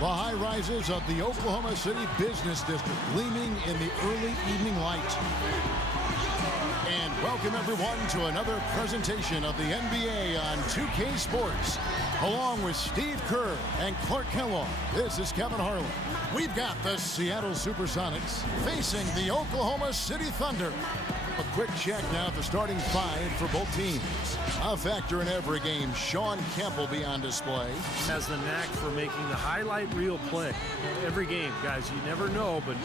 The high rises of the Oklahoma City Business District gleaming in the early evening light. And welcome everyone to another presentation of the NBA on 2K Sports. Along with Steve Kerr and Clark Kellogg, this is Kevin Harlan. We've got the Seattle Supersonics facing the Oklahoma City Thunder. A quick check now at the starting five for both teams. A factor in every game, Shawn Kemp will be on display. Has the knack for making the highlight reel play. Every game, guys, you never know, but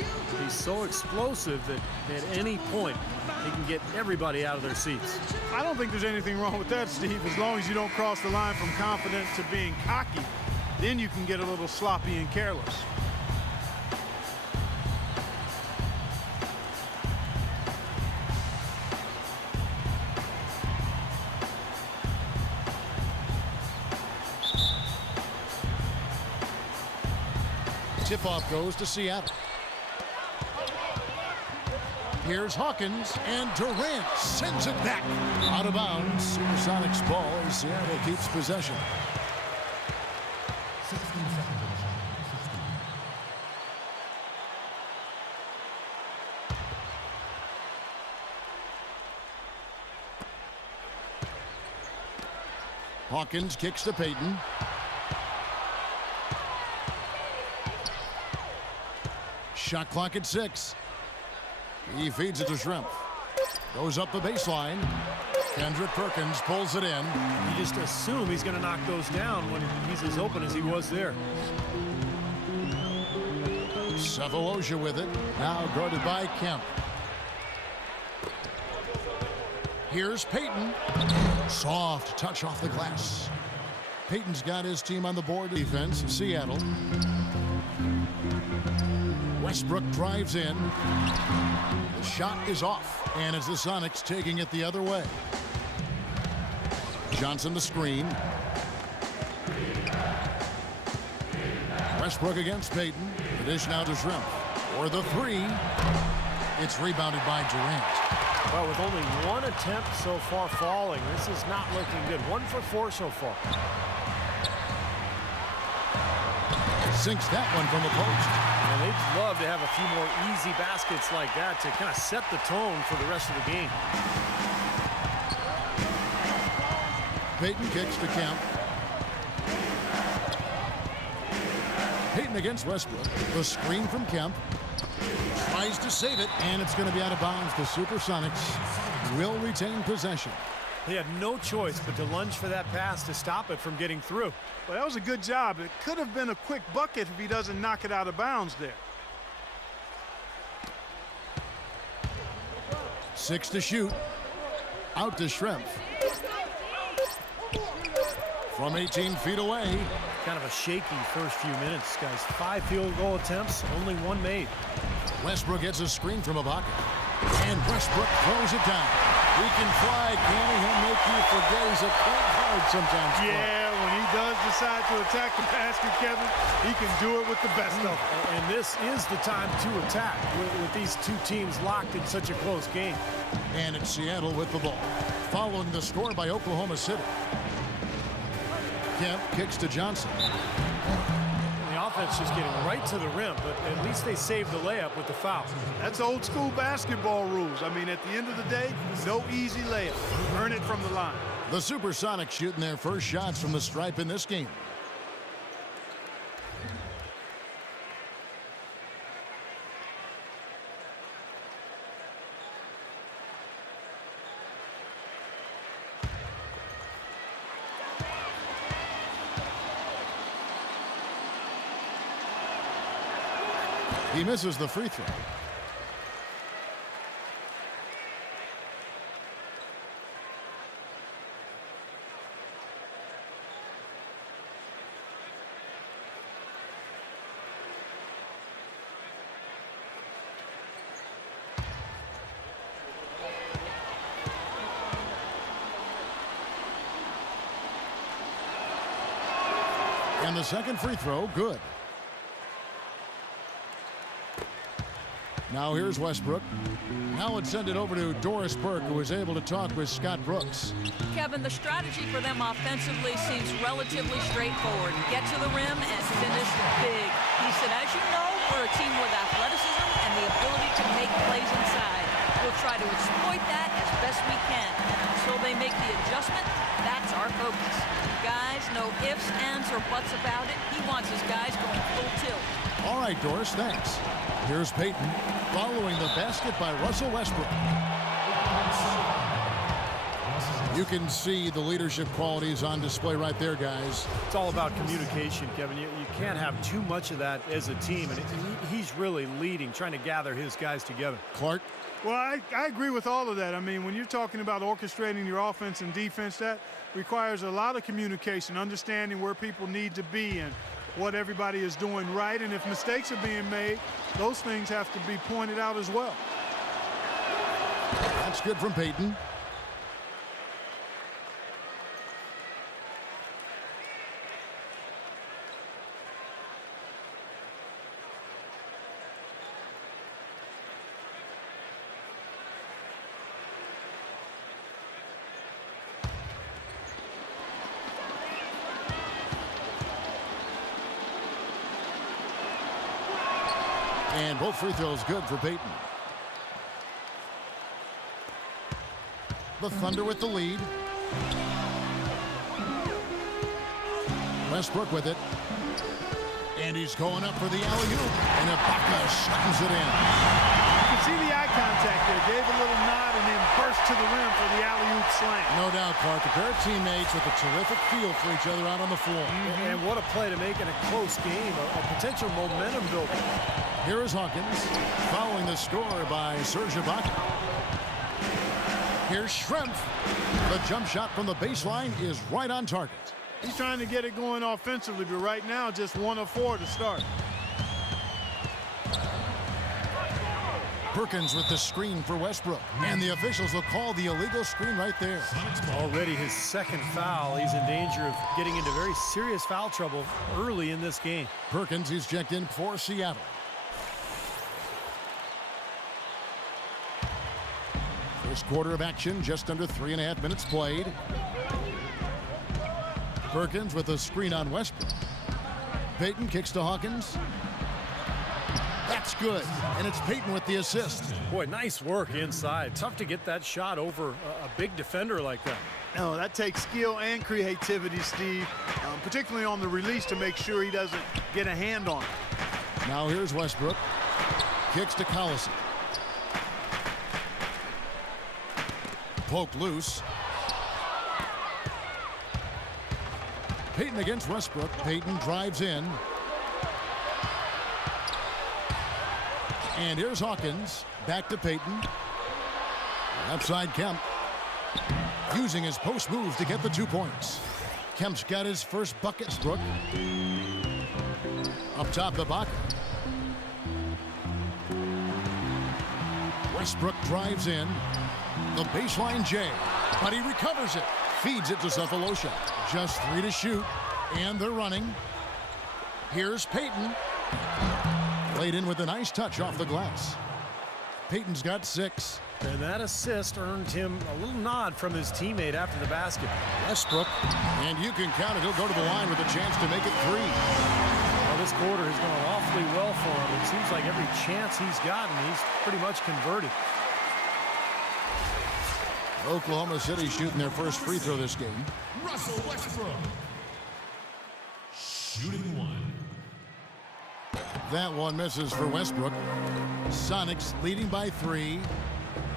he's so explosive that at any point he can get everybody out of their seats. I don't think there's anything wrong with that, Steve, as long as you don't cross the line from confident to being cocky. Then you can get a little sloppy and careless. Tip-off goes to Seattle. Here's Hawkins, and Durant sends it back. Out of bounds, Supersonics ball as Seattle keeps possession. 16 seconds. Hawkins kicks to Payton. Shot clock at 6. He feeds it to Shrimp. Goes up the baseline. Kendrick Perkins pulls it in. You just assume he's going to knock those down when he's as open as he was there. Sefolosha with it. Now guarded by Kemp. Here's Payton. Soft touch off the glass. Payton's got his team on the board. Defense, Seattle. Westbrook drives in. The shot is off, and it's the Sonics taking it the other way. Johnson the screen. Westbrook against Payton. The dish now to Shrimp. For the three. It's rebounded by Durant. Well, with only one attempt so far falling, this is not looking good. 1 for 4 so far. Sinks that one from the post. And they'd love to have a few more easy baskets like that to kind of set the tone for the rest of the game. Payton kicks to Kemp. Payton against Westbrook. The screen from Kemp. Tries to save it, and it's going to be out of bounds. The Supersonics will retain possession. They had no choice but to lunge for that pass to stop it from getting through. Well, that was a good job. It could have been a quick bucket if he doesn't knock it out of bounds there. 6 to shoot. Out to Shrimp. From 18 feet away. Kind of a shaky first few minutes, guys. 5 field goal attempts, only 1 made. Westbrook gets a screen from a pocket. And Westbrook throws it down. He can fly, can he? He'll make you forget he's a point guard sometimes. Yeah, when he does decide to attack the basket, Kevin, he can do it with the best of them. And this is the time to attack with these two teams locked in such a close game. And it's Seattle with the ball. Following the score by Oklahoma City. Kemp kicks to Johnson. The offense just getting right to the rim, but at least they saved the layup with the foul. That's old school basketball rules. I mean, at the end of the day, no easy layup. Earn it from the line. The Supersonics shooting their first shots from the stripe in this game. He misses the free throw. And the second free throw, good. Now here's Westbrook. Now let's send it over to Doris Burke, who was able to talk with Scott Brooks. Kevin, the strategy for them offensively seems relatively straightforward. Get to the rim and finish big. He said, as you know, we're a team with athleticism and the ability to make plays inside. We'll try to exploit that as best we can. And until they make the adjustment, that's our focus. Guys, no ifs, ands, or buts about it. He wants his guys going full tilt. All right, Doris, thanks. Here's Payton following the basket by Russell Westbrook. You can see the leadership qualities on display right there, guys. It's all about communication, Kevin. You can't have too much of that as a team, and he's really leading, trying to gather his guys together. Clark? Well, I agree with all of that. I mean, when you're talking about orchestrating your offense and defense, that requires a lot of communication, understanding where people need to be and what everybody is doing right. And if mistakes are being made, those things have to be pointed out as well. That's good from Payton. And both free throws good for Payton. The Thunder with the lead. Westbrook with it. And he's going up for the alley-oop. And Ibaka slams it in. You can see the eye contact there. Gave a little nod and then burst to the rim for the alley-oop slam. No doubt, Clark. A pair of teammates with a terrific feel for each other out on the floor. And what a play to make it a close game, a potential momentum builder. Here is Hawkins, following the score by Serge Ibaka. Here's Schrempf. The jump shot from the baseline is right on target. He's trying to get it going offensively, but right now just 1 of 4 to start. Perkins with the screen for Westbrook. And the officials will call the illegal screen right there. Already his second foul. He's in danger of getting into very serious foul trouble early in this game. Perkins, he's checked in for Seattle. First quarter of action, just under 3.5 minutes played. Perkins with a screen on Westbrook. Payton kicks to Hawkins. That's good, and it's Payton with the assist. Boy, nice work inside. Tough to get that shot over a big defender like that. No, that takes skill and creativity, Steve, particularly on the release to make sure he doesn't get a hand on it. Now here's Westbrook. Kicks to Collison. Poked loose. Payton against Westbrook. Payton drives in. And here's Hawkins. Back to Payton. Outside Kemp. Using his post moves to get the 2 points. Kemp's got his first bucket. Westbrook. Up top, Ibaka. Westbrook drives in. The baseline J, but he recovers it. Feeds it to Cephalosha. Just 3 to shoot, and they're running. Here's Payton. Laid in with a nice touch off the glass. Payton's got 6. And that assist earned him a little nod from his teammate after the basket. Westbrook, and you can count it. He'll go to the line with a chance to make it 3. Well, this quarter has gone awfully well for him. It seems like every chance he's gotten, he's pretty much converted. Oklahoma City shooting their first free throw this game. Russell Westbrook. Shooting 1. That one misses for Westbrook. Sonics leading by 3.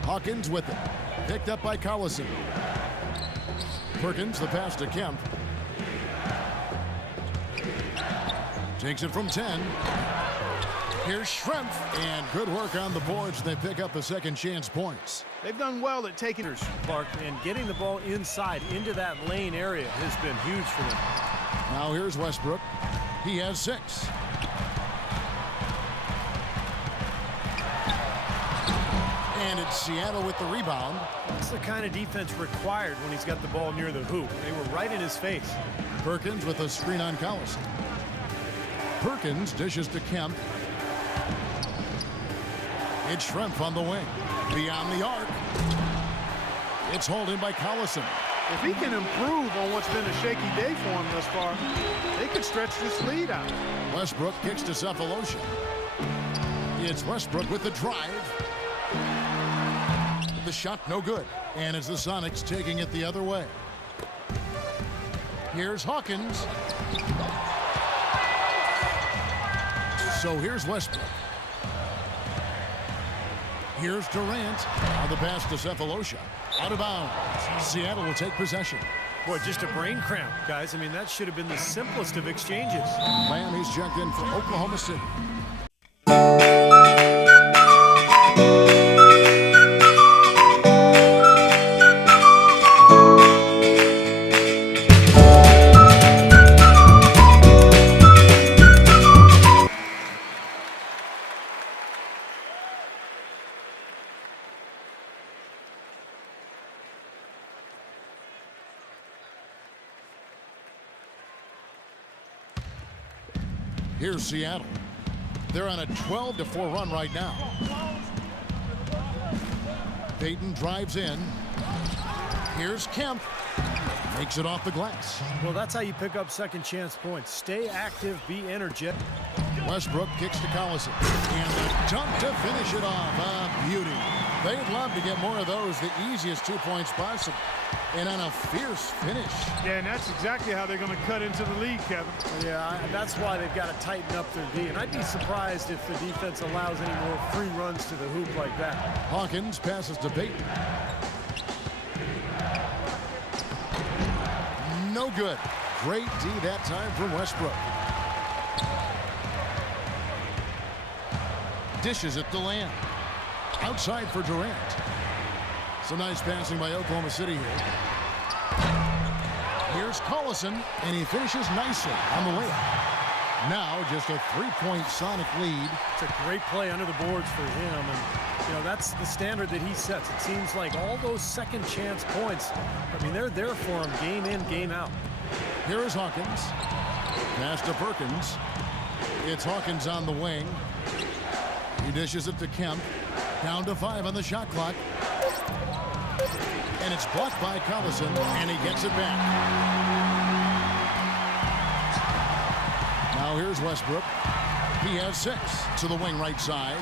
Hawkins with it. Picked up by Collison. Perkins, the pass to Kemp. Takes it from 10. Here's Schrempf, and good work on the boards. They pick up the second chance points. They've done well at taking it. Clark, and getting the ball inside into that lane area has been huge for them. Now here's Westbrook. He has 6. And it's Seattle with the rebound. It's the kind of defense required when he's got the ball near the hoop. They were right in his face. Perkins with a screen on Collison. Perkins dishes to Kemp. It's Shrimp on the wing. Beyond the arc. It's hauled in by Collison. If he can improve on what's been a shaky day for him thus far, they could stretch this lead out. Westbrook kicks to Cephalosha. It's Westbrook with the drive. The shot no good. And it's the Sonics taking it the other way. Here's Hawkins. So here's Westbrook. Here's Durant. Now the pass to Cephalosha. Out of bounds. Seattle will take possession. Boy, just a brain cramp, guys. I mean, that should have been the simplest of exchanges. Miami's checked in for Oklahoma City. Here's Seattle. They're on a 12-4 run right now. Payton drives in. Here's Kemp. Makes it off the glass. Well, that's how you pick up second chance points. Stay active, be energetic. Westbrook kicks to Collison. And the dunk to finish it off. A beauty. They'd love to get more of those, the easiest 2 points possible. And on a fierce finish. Yeah, and that's exactly how they're going to cut into the lead, Kevin. Yeah, that's why they've got to tighten up their D. And I'd be surprised if the defense allows any more free runs to the hoop like that. Hawkins passes to Payton. No good. Great D that time from Westbrook. Dishes it to Lamb. Outside for Durant. Some nice passing by Oklahoma City here. Here's Collison, and he finishes nicely on the layup. Now just a 3-point Sonic lead. It's a great play under the boards for him, and you know that's the standard that he sets. It seems like all those second chance points, I mean, they're there for him game in, game out. Here is Hawkins. Pass to Perkins. It's Hawkins on the wing. He dishes it to Kemp. Down to 5 on the shot clock. And it's blocked by Collison, and he gets it back. Now here's Westbrook. He has 6 to the wing right side.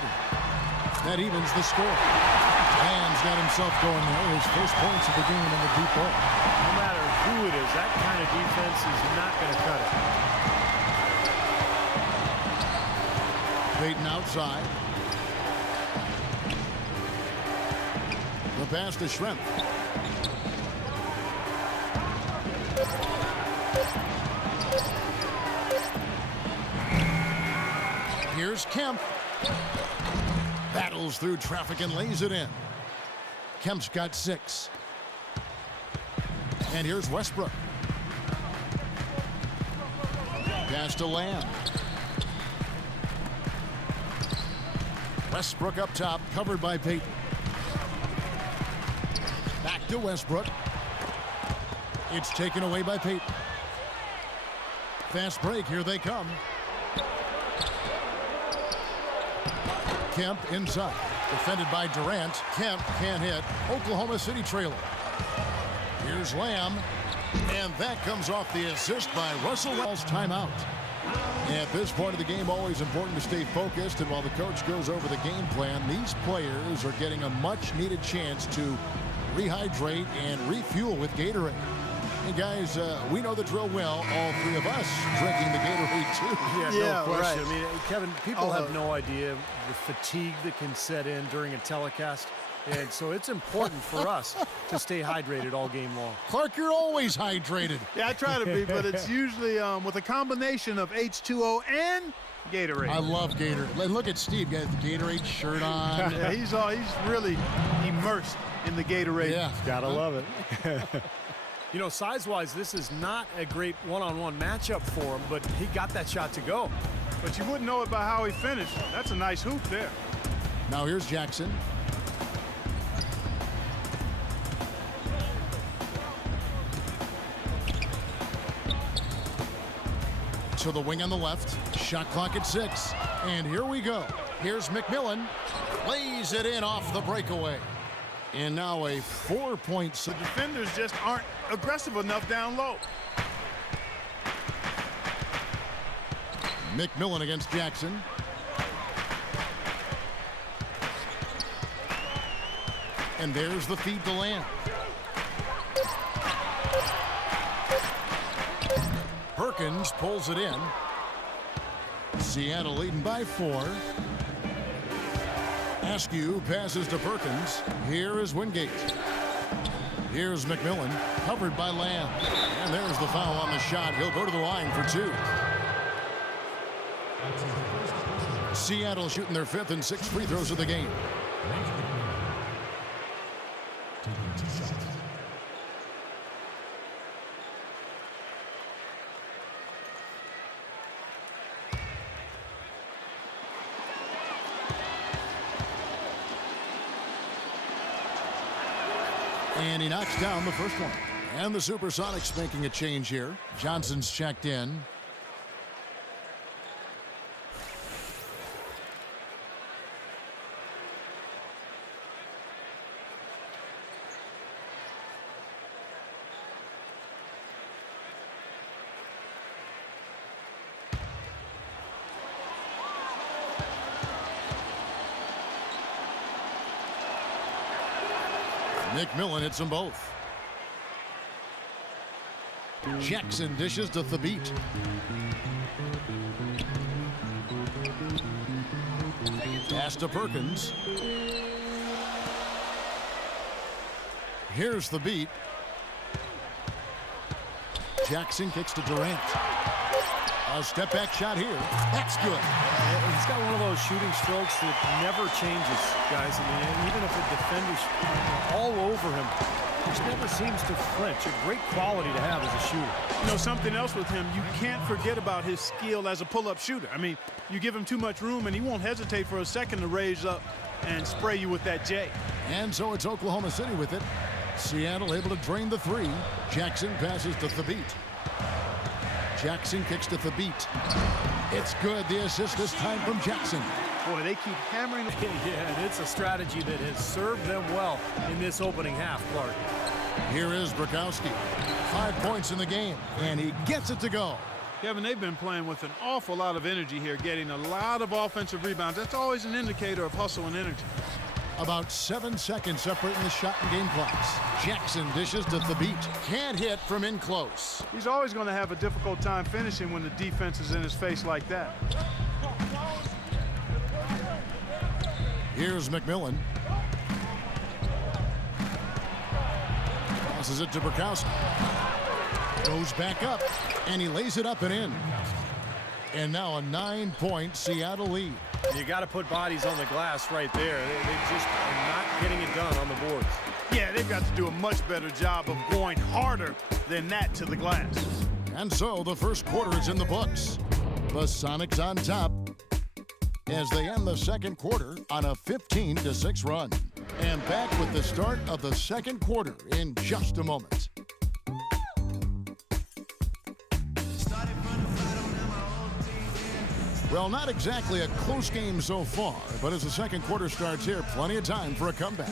That evens the score. Lamb's got himself going there. His first points of the game in the deep ball. No matter who it is, that kind of defense is not going to cut it. Payton outside. The pass to Shrimp. Here's Kemp. Battles through traffic and lays it in. Kemp's got 6. And here's Westbrook. Pass to Lamb. Westbrook up top, covered by Payton. Back to Westbrook. It's taken away by Payton. Fast break, here they come. Kemp inside. Defended by Durant. Kemp can't hit. Oklahoma City trailer. Here's Lamb. And that comes off the assist by Russell Wells. Timeout. At this point of the game, always important to stay focused. And while the coach goes over the game plan, these players are getting a much-needed chance to rehydrate and refuel with Gatorade. And guys, we know the drill well. All 3 of us drinking the Gatorade too. Yeah, no question. Right. I mean, Kevin, people have no idea the fatigue that can set in during a telecast. And so it's important for us to stay hydrated all game long. Clark, you're always hydrated. Yeah, I try to be, but it's usually with a combination of H2O and Gatorade. I love Gatorade. Look at Steve, got the Gatorade shirt on. Yeah, he's really immersed in the Gatorade. Yeah, gotta love it. You know, size-wise, this is not a great one-on-one matchup for him, but he got that shot to go. But you wouldn't know it by how he finished. That's a nice hoop there. Now here's Jackson. to the wing on the left. Shot clock at 6. And here we go. Here's McMillan. Lays it in off the breakaway. And now a 4-point. The defenders just aren't aggressive enough down low. McMillan against Jackson. And there's the feed to land. Perkins pulls it in. Seattle leading by 4. Askew passes to Perkins. Here is Wingate. Here's McMillan, covered by Lamb. And there's the foul on the shot. He'll go to the line for 2. Seattle shooting their 5th and 6th free throws of the game. Taking 2 shots. And he knocks down the first one. And the Supersonics making a change here. Johnson's checked in. McMillan hits them both. Jackson dishes to Thabit. Pass to Perkins. Here's Thabit. Jackson kicks to Durant. A step back shot here. That's good. He's got one of those shooting strokes that never changes, guys. I mean, even if the defender's all over him, he just never seems to flinch. A great quality to have as a shooter. You know, something else with him, you can't forget about his skill as a pull-up shooter. I mean, you give him too much room and he won't hesitate for a second to raise up and spray you with that J. And so it's Oklahoma City with it. Seattle able to drain the 3. Jackson passes to Thabit. Jackson kicks to Thabit. It's good. The assist this time from Jackson. Boy, they keep hammering. Yeah, and it's a strategy that has served them well in this opening half, Clark. Here is Brakowski. 5 points in the game, and he gets it to go. Kevin, they've been playing with an awful lot of energy here, getting a lot of offensive rebounds. That's always an indicator of hustle and energy. About 7 seconds separating the shot and game clocks. Jackson dishes to Thabit. Can't hit from in close. He's always going to have a difficult time finishing when the defense is in his face like that. Here's McMillan. Passes it to Brakowski. Goes back up, and he lays it up and in. And now a 9-point Seattle lead. You got to put bodies on the glass right there. They just are not getting it done on the boards. Yeah, they've got to do a much better job of going harder than that to the glass. And so the first quarter is in the books. The Sonics on top as they end the second quarter on a 15-6 run. And back with the start of the second quarter in just a moment. Well, not exactly a close game so far, but as the second quarter starts here, plenty of time for a comeback.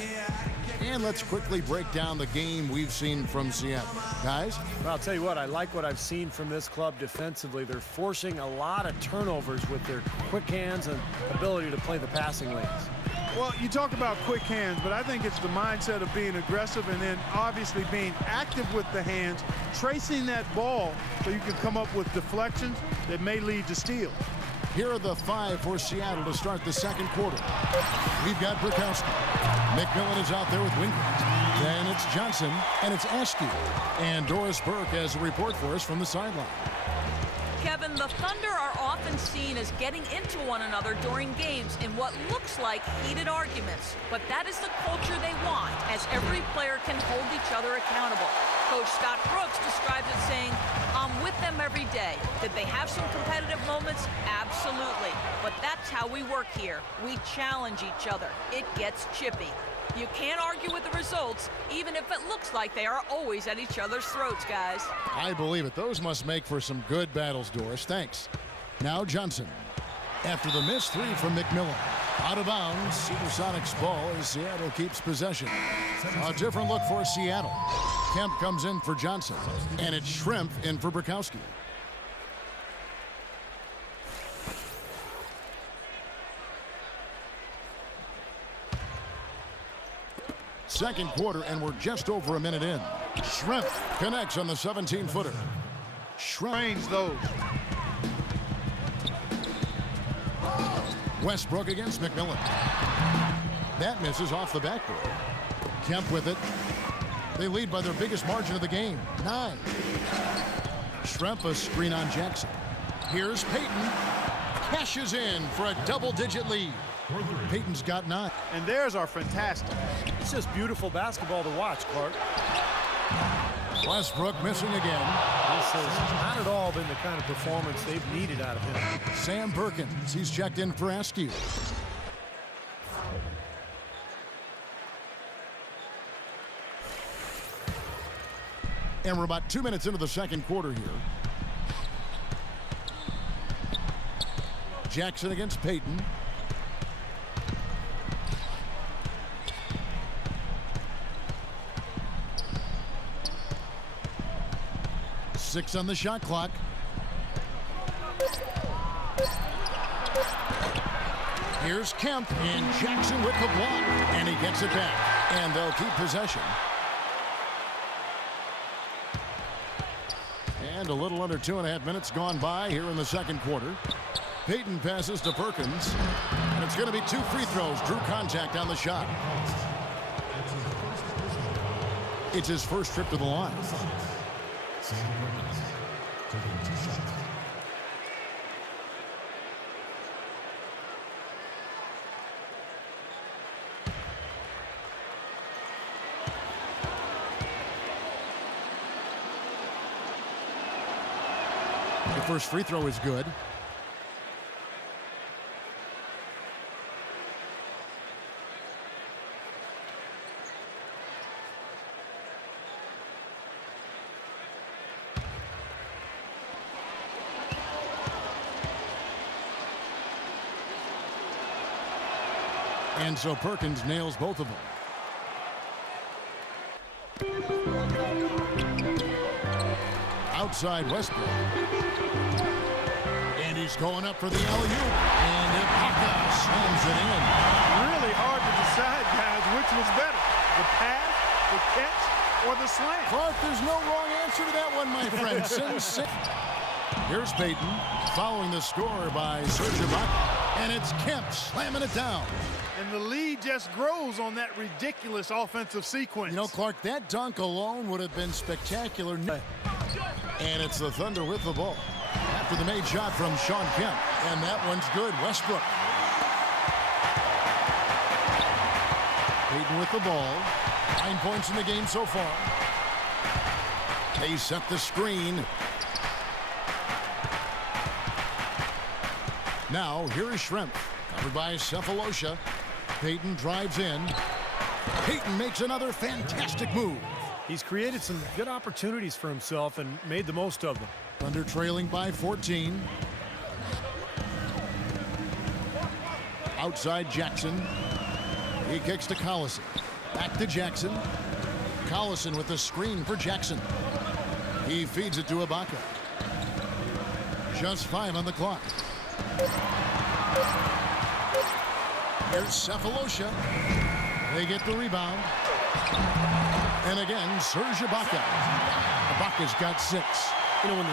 And let's quickly break down the game we've seen from Seattle. Guys? Well, I'll tell you what, I like what I've seen from this club defensively. They're forcing a lot of turnovers with their quick hands and ability to play the passing lanes. Well, you talk about quick hands, but I think it's the mindset of being aggressive and then obviously being active with the hands, tracing that ball so you can come up with deflections that may lead to steals. Here are the 5 for Seattle to start the second quarter. We've got Brakowski. McMillan is out there with Wingate. Then it's Johnson, and it's Askew. And Doris Burke has a report for us from the sideline. Kevin, the Thunder are often seen as getting into one another during games in what looks like heated arguments. But that is the culture they want, as every player can hold each other accountable. Coach Scott Brooks describes it saying, "I'm with them every day." Did they have some competitive moments? Absolutely. But that's how we work here. We challenge each other. It gets chippy. You can't argue with the results, even if it looks like they are always at each other's throats, guys. I believe it. Those must make for some good battles, Doris. Thanks. Now Johnson. After the missed three from McMillan. Out of bounds, Supersonics ball as Seattle keeps possession. A different look for Seattle. Kemp comes in for Johnson, and it's Shrimp in for Burkowski. Second quarter, and we're just over a minute in. Shrimp connects on the 17-footer. Shrimp Range those. Westbrook against McMillan. That misses off the backboard. Kemp with it. They lead by their biggest margin of the game, 9. Shrimp a screen on Jackson. Here's Payton. Cashes in for a double-digit lead. Payton's got 9. And there's our fantastic. It's just beautiful basketball to watch, Clark. Westbrook missing again. This has not at all been the kind of performance they've needed out of him. Sam Perkins, he's checked in for Askew. And we're about 2 minutes into the second quarter here. Jackson against Payton. Six on the shot clock. Here's Kemp, and Jackson with the block, and he gets it back, and they'll keep possession. And a little under 2.5 minutes gone by here in the second quarter. Payton passes to Perkins, and it's going to be 2 free throws. Drew contact on the shot. It's his first trip to the line. Sam Perkins taking 2 shots. The first free throw is good. And so Perkins nails both of them. Outside Westbrook. And he's going up for the alley-oop. And Ibaka slams it in. Really hard to decide, guys, which was better. The pass, the catch, or the slam. Clark, there's no wrong answer to that one, my friend. Here's Payton following the score by Serge Ibaka. And it's Kemp slamming it down. And the lead just grows on that ridiculous offensive sequence. You know, Clark, that dunk alone would have been spectacular. And it's the Thunder with the ball. After the made shot from Sean Kemp. And that one's good. Westbrook. Payton with the ball. 9 points in the game so far. They set the screen. Now, here is Shrimp. Covered by Cephalosha. Payton drives in. Payton makes another fantastic move. He's created some good opportunities for himself and made the most of them. Thunder trailing by 14. Outside Jackson. He kicks to Collison. Back to Jackson. Collison with the screen for Jackson. He feeds it to Ibaka. Just 5 on the clock. Here's Cephalosha. They get the rebound. And again, Serge Ibaka. Ibaka's got 6. You know, in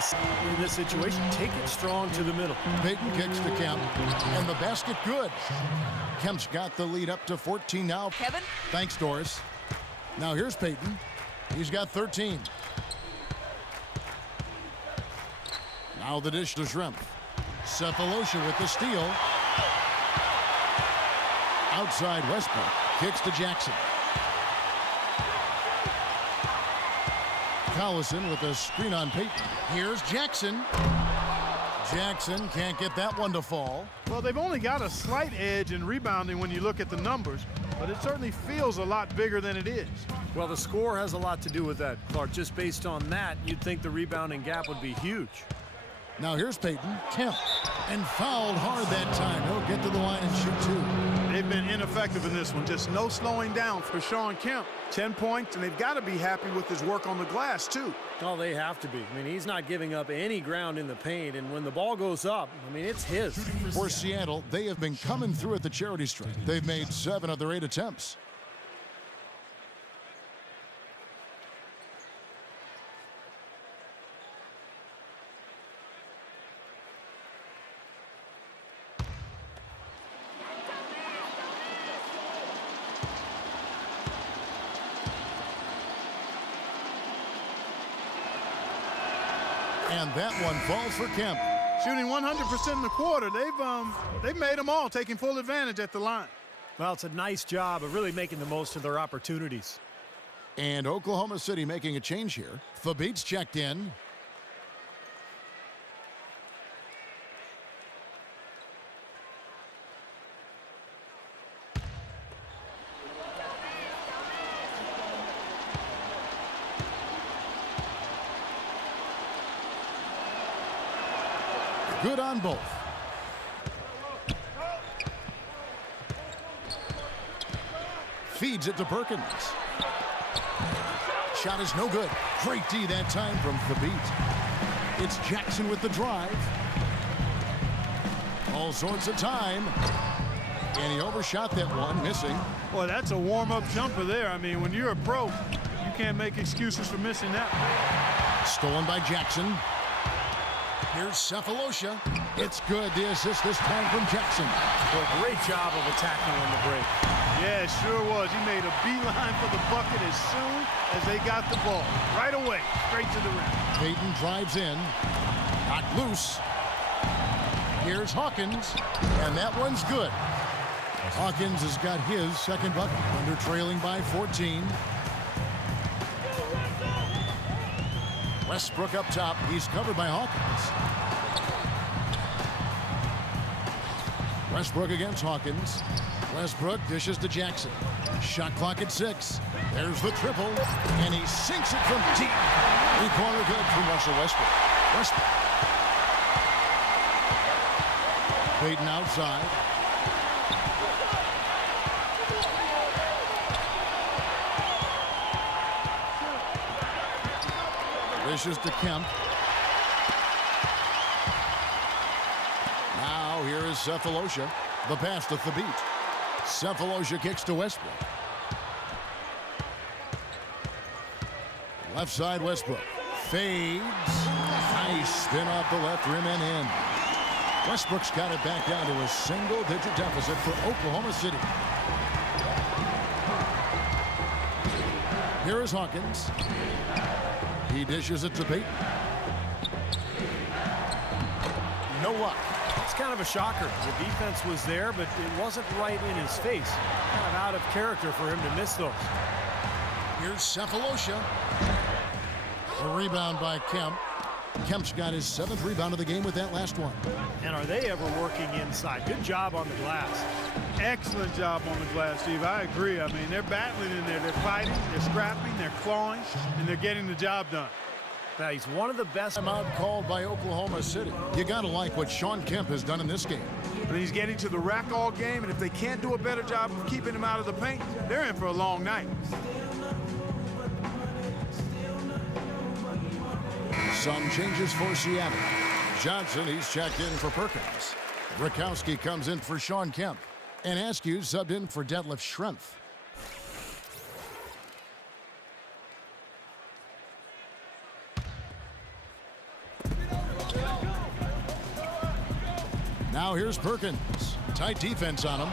this situation, take it strong to the middle. Payton kicks to Kemp. And the basket good. Kemp's got the lead up to 14 now. Kevin? Thanks, Doris. Now here's Payton. He's got 13. Now the dish to Shrimp. Cephalosha with the steal. Outside Westbrook. Kicks to Jackson. Collison with a screen on Payton. Here's Jackson. Jackson can't get that one to fall. Well, they've only got a slight edge in rebounding when you look at the numbers. but it certainly feels a lot bigger than it is. Well, the score has a lot to do with that, Clark. Just based on that, you'd think the rebounding gap would be huge. Now here's Peyton. Kemp. And fouled hard that time. He'll get to the line and shoot two. They've been ineffective in this one. Just no slowing down for Shawn Kemp. 10 points, and they've got to be happy with his work on the glass, too. Oh, they have to be. I mean, he's not giving up any ground in the paint, and when the ball goes up, I mean, it's his. For Seattle, they have been coming through at the charity stripe. They've made 7 of their 8 attempts. And that one falls for Kemp. Shooting 100% in the quarter. They've made them all, taking full advantage at the line. Well, it's a nice job of really making the most of their opportunities. And Oklahoma City making a change here. Fabit's checked in. Good on both. Feeds it to Perkins. Shot is no good. Great D that time from Fabit. It's Jackson with the drive. All sorts of time. And he overshot that one, missing. Boy, that's a warm-up jumper there. I mean, when you're a pro, you can't make excuses for missing that. Stolen by Jackson. Here's Cephalosha. It's good. The assist this time from Jackson. Well, great job of attacking on the break. Yeah, it sure was. He made a beeline for the bucket as soon as they got the ball. Right away, straight to the rim. Peyton drives in. Not loose. Here's Hawkins. And that one's good. Hawkins has got his second bucket. Under trailing by 14. Westbrook up top. He's covered by Hawkins. Westbrook against Hawkins. Westbrook dishes to Jackson. Shot clock at 6. There's the triple. And he sinks it from deep. Three-corner good from Russell Westbrook. Westbrook. Peyton outside. Dishes to Kemp. Now here is Cephalosha. The pass to Fabit. Cephalosha kicks to Westbrook. Left side Westbrook. Fades. Nice spin off the left rim and in. Westbrook's got it back down to a single-digit deficit for Oklahoma City. Here is Hawkins. He dishes it to Peyton. No luck. It's kind of a shocker. The defense was there, but it wasn't right in his face. Kind of out of character for him to miss those. Here's Cephalosha. A rebound by Kemp. Kemp's got his 7th rebound of the game with that last one. And are they ever working inside? Good job on the glass. Excellent job on the glass, Steve. I agree. I mean, they're battling in there. They're fighting, they're scrapping, they're clawing, and they're getting the job done. Now, he's one of the best. Timeout called by Oklahoma City. You got to like what Shawn Kemp has done in this game. But he's getting to the rack all game, and if they can't do a better job of keeping him out of the paint, they're in for a long night. Some changes for Seattle. Johnson, he's checked in for Perkins. Rakowski comes in for Shawn Kemp. And Askew subbed in for Detlef Schrempf. Now here's Perkins. Tight defense on him.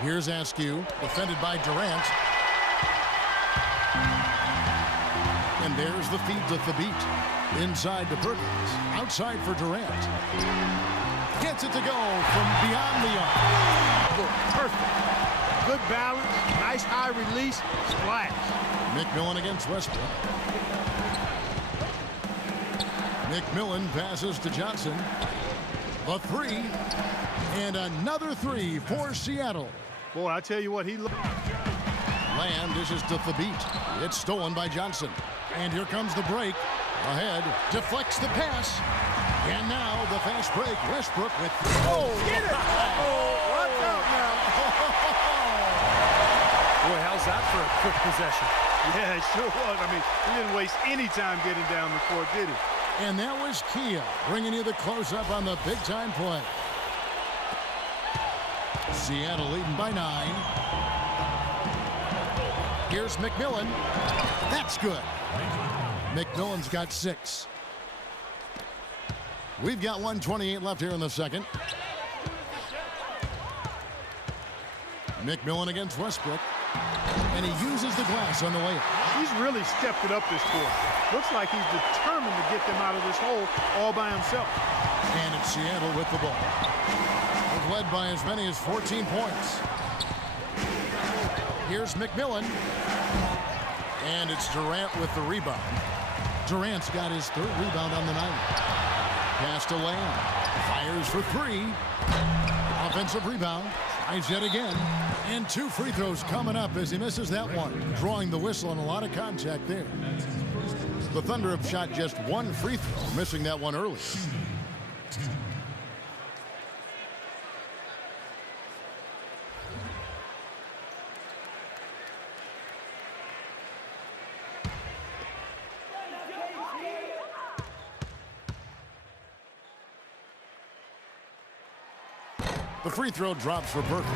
Here's Askew, defended by Durant. And there's the feed to Fabit. Inside to Perkins. Outside for Durant. Gets it to go from beyond the arc. Perfect. Good balance, nice high release, splash. McMillan against Westbrook. McMillan passes to Johnson. The three. And another three for Seattle. Boy, I tell you what, Lamb dishes to Thabit. It's stolen by Johnson. And here comes the break. Ahead, deflects the pass. And now the fast break. Westbrook with... Oh, get it! Watch out now. Boy, how's that for a quick possession? Yeah, it sure was. I mean, he didn't waste any time getting down the court, did he? And that was Kia bringing you the close-up on the big-time play. Seattle leading by 9. Here's McMillan. That's good. McMillan's got 6. We've got 1:28 left here in the second. McMillan against Westbrook. And he uses the glass on the layup. He's really stepped it up this quarter. Looks like he's determined to get them out of this hole all by himself. And it's Seattle with the ball. They've led by as many as 14 points. Here's McMillan. And it's Durant with the rebound. Durant's got his 3rd rebound on the night. Pass to Lamb. Fires for 3. Offensive rebound. Tries yet again. And 2 free throws coming up as he misses that one. Drawing the whistle and a lot of contact there. The Thunder have shot just 1 free throw, missing that one earlier. The free throw drops for Perkins.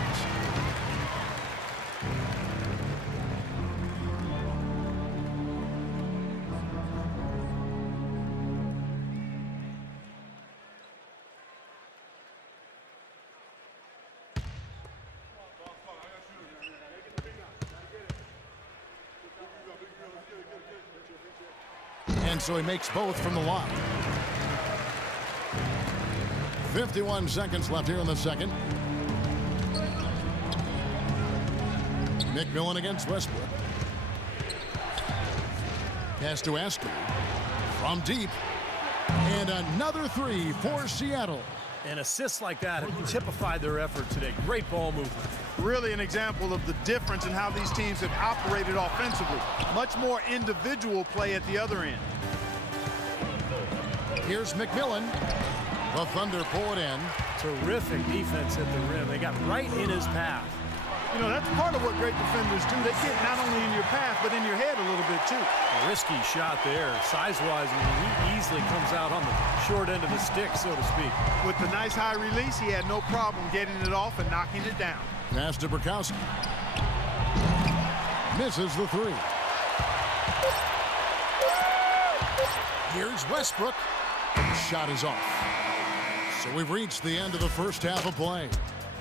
And so he makes both from the line. 51 seconds left here in the second. McMillan against Westbrook. Pass to Askew. From deep. And another 3 for Seattle. And assists like that have typified their effort today. Great ball movement. Really an example of the difference in how these teams have operated offensively. Much more individual play at the other end. Here's McMillan. The Thunder pull it in. Terrific defense at the rim. They got right in his path. You know, that's part of what great defenders do. They get not only in your path, but in your head a little bit, too. A risky shot there. Size-wise, I mean, he easily comes out on the short end of the stick, so to speak. With the nice high release, he had no problem getting it off and knocking it down. Pass to Burkowski. Misses the 3. Here's Westbrook. Shot is off. So we've reached the end of the first half of play.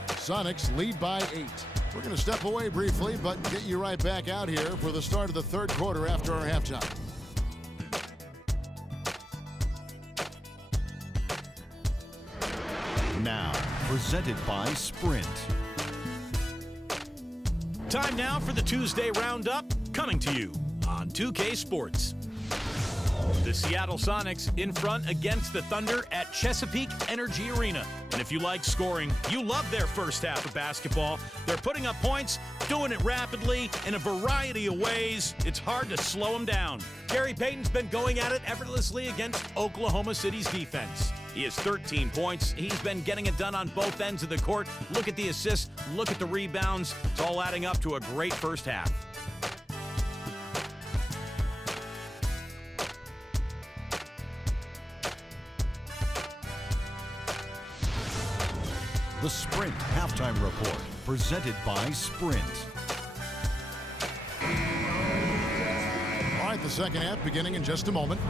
Sonics lead by 8. We're going to step away briefly, but get you right back out here for the start of the 3rd quarter after our halftime. Now, presented by Sprint. Time now for the Tuesday Roundup, coming to you on 2K Sports. The Seattle Sonics in front against the Thunder at Chesapeake Energy Arena. And if you like scoring, you love their first half of basketball. They're putting up points, doing it rapidly in a variety of ways. It's hard to slow them down. Gary Payton's been going at it effortlessly against Oklahoma City's defense. He has 13 points. He's been getting it done on both ends of the court. Look at the assists, look at the rebounds. It's all adding up to a great first half. The Sprint Halftime Report, presented by Sprint. All right, the second half beginning in just a moment.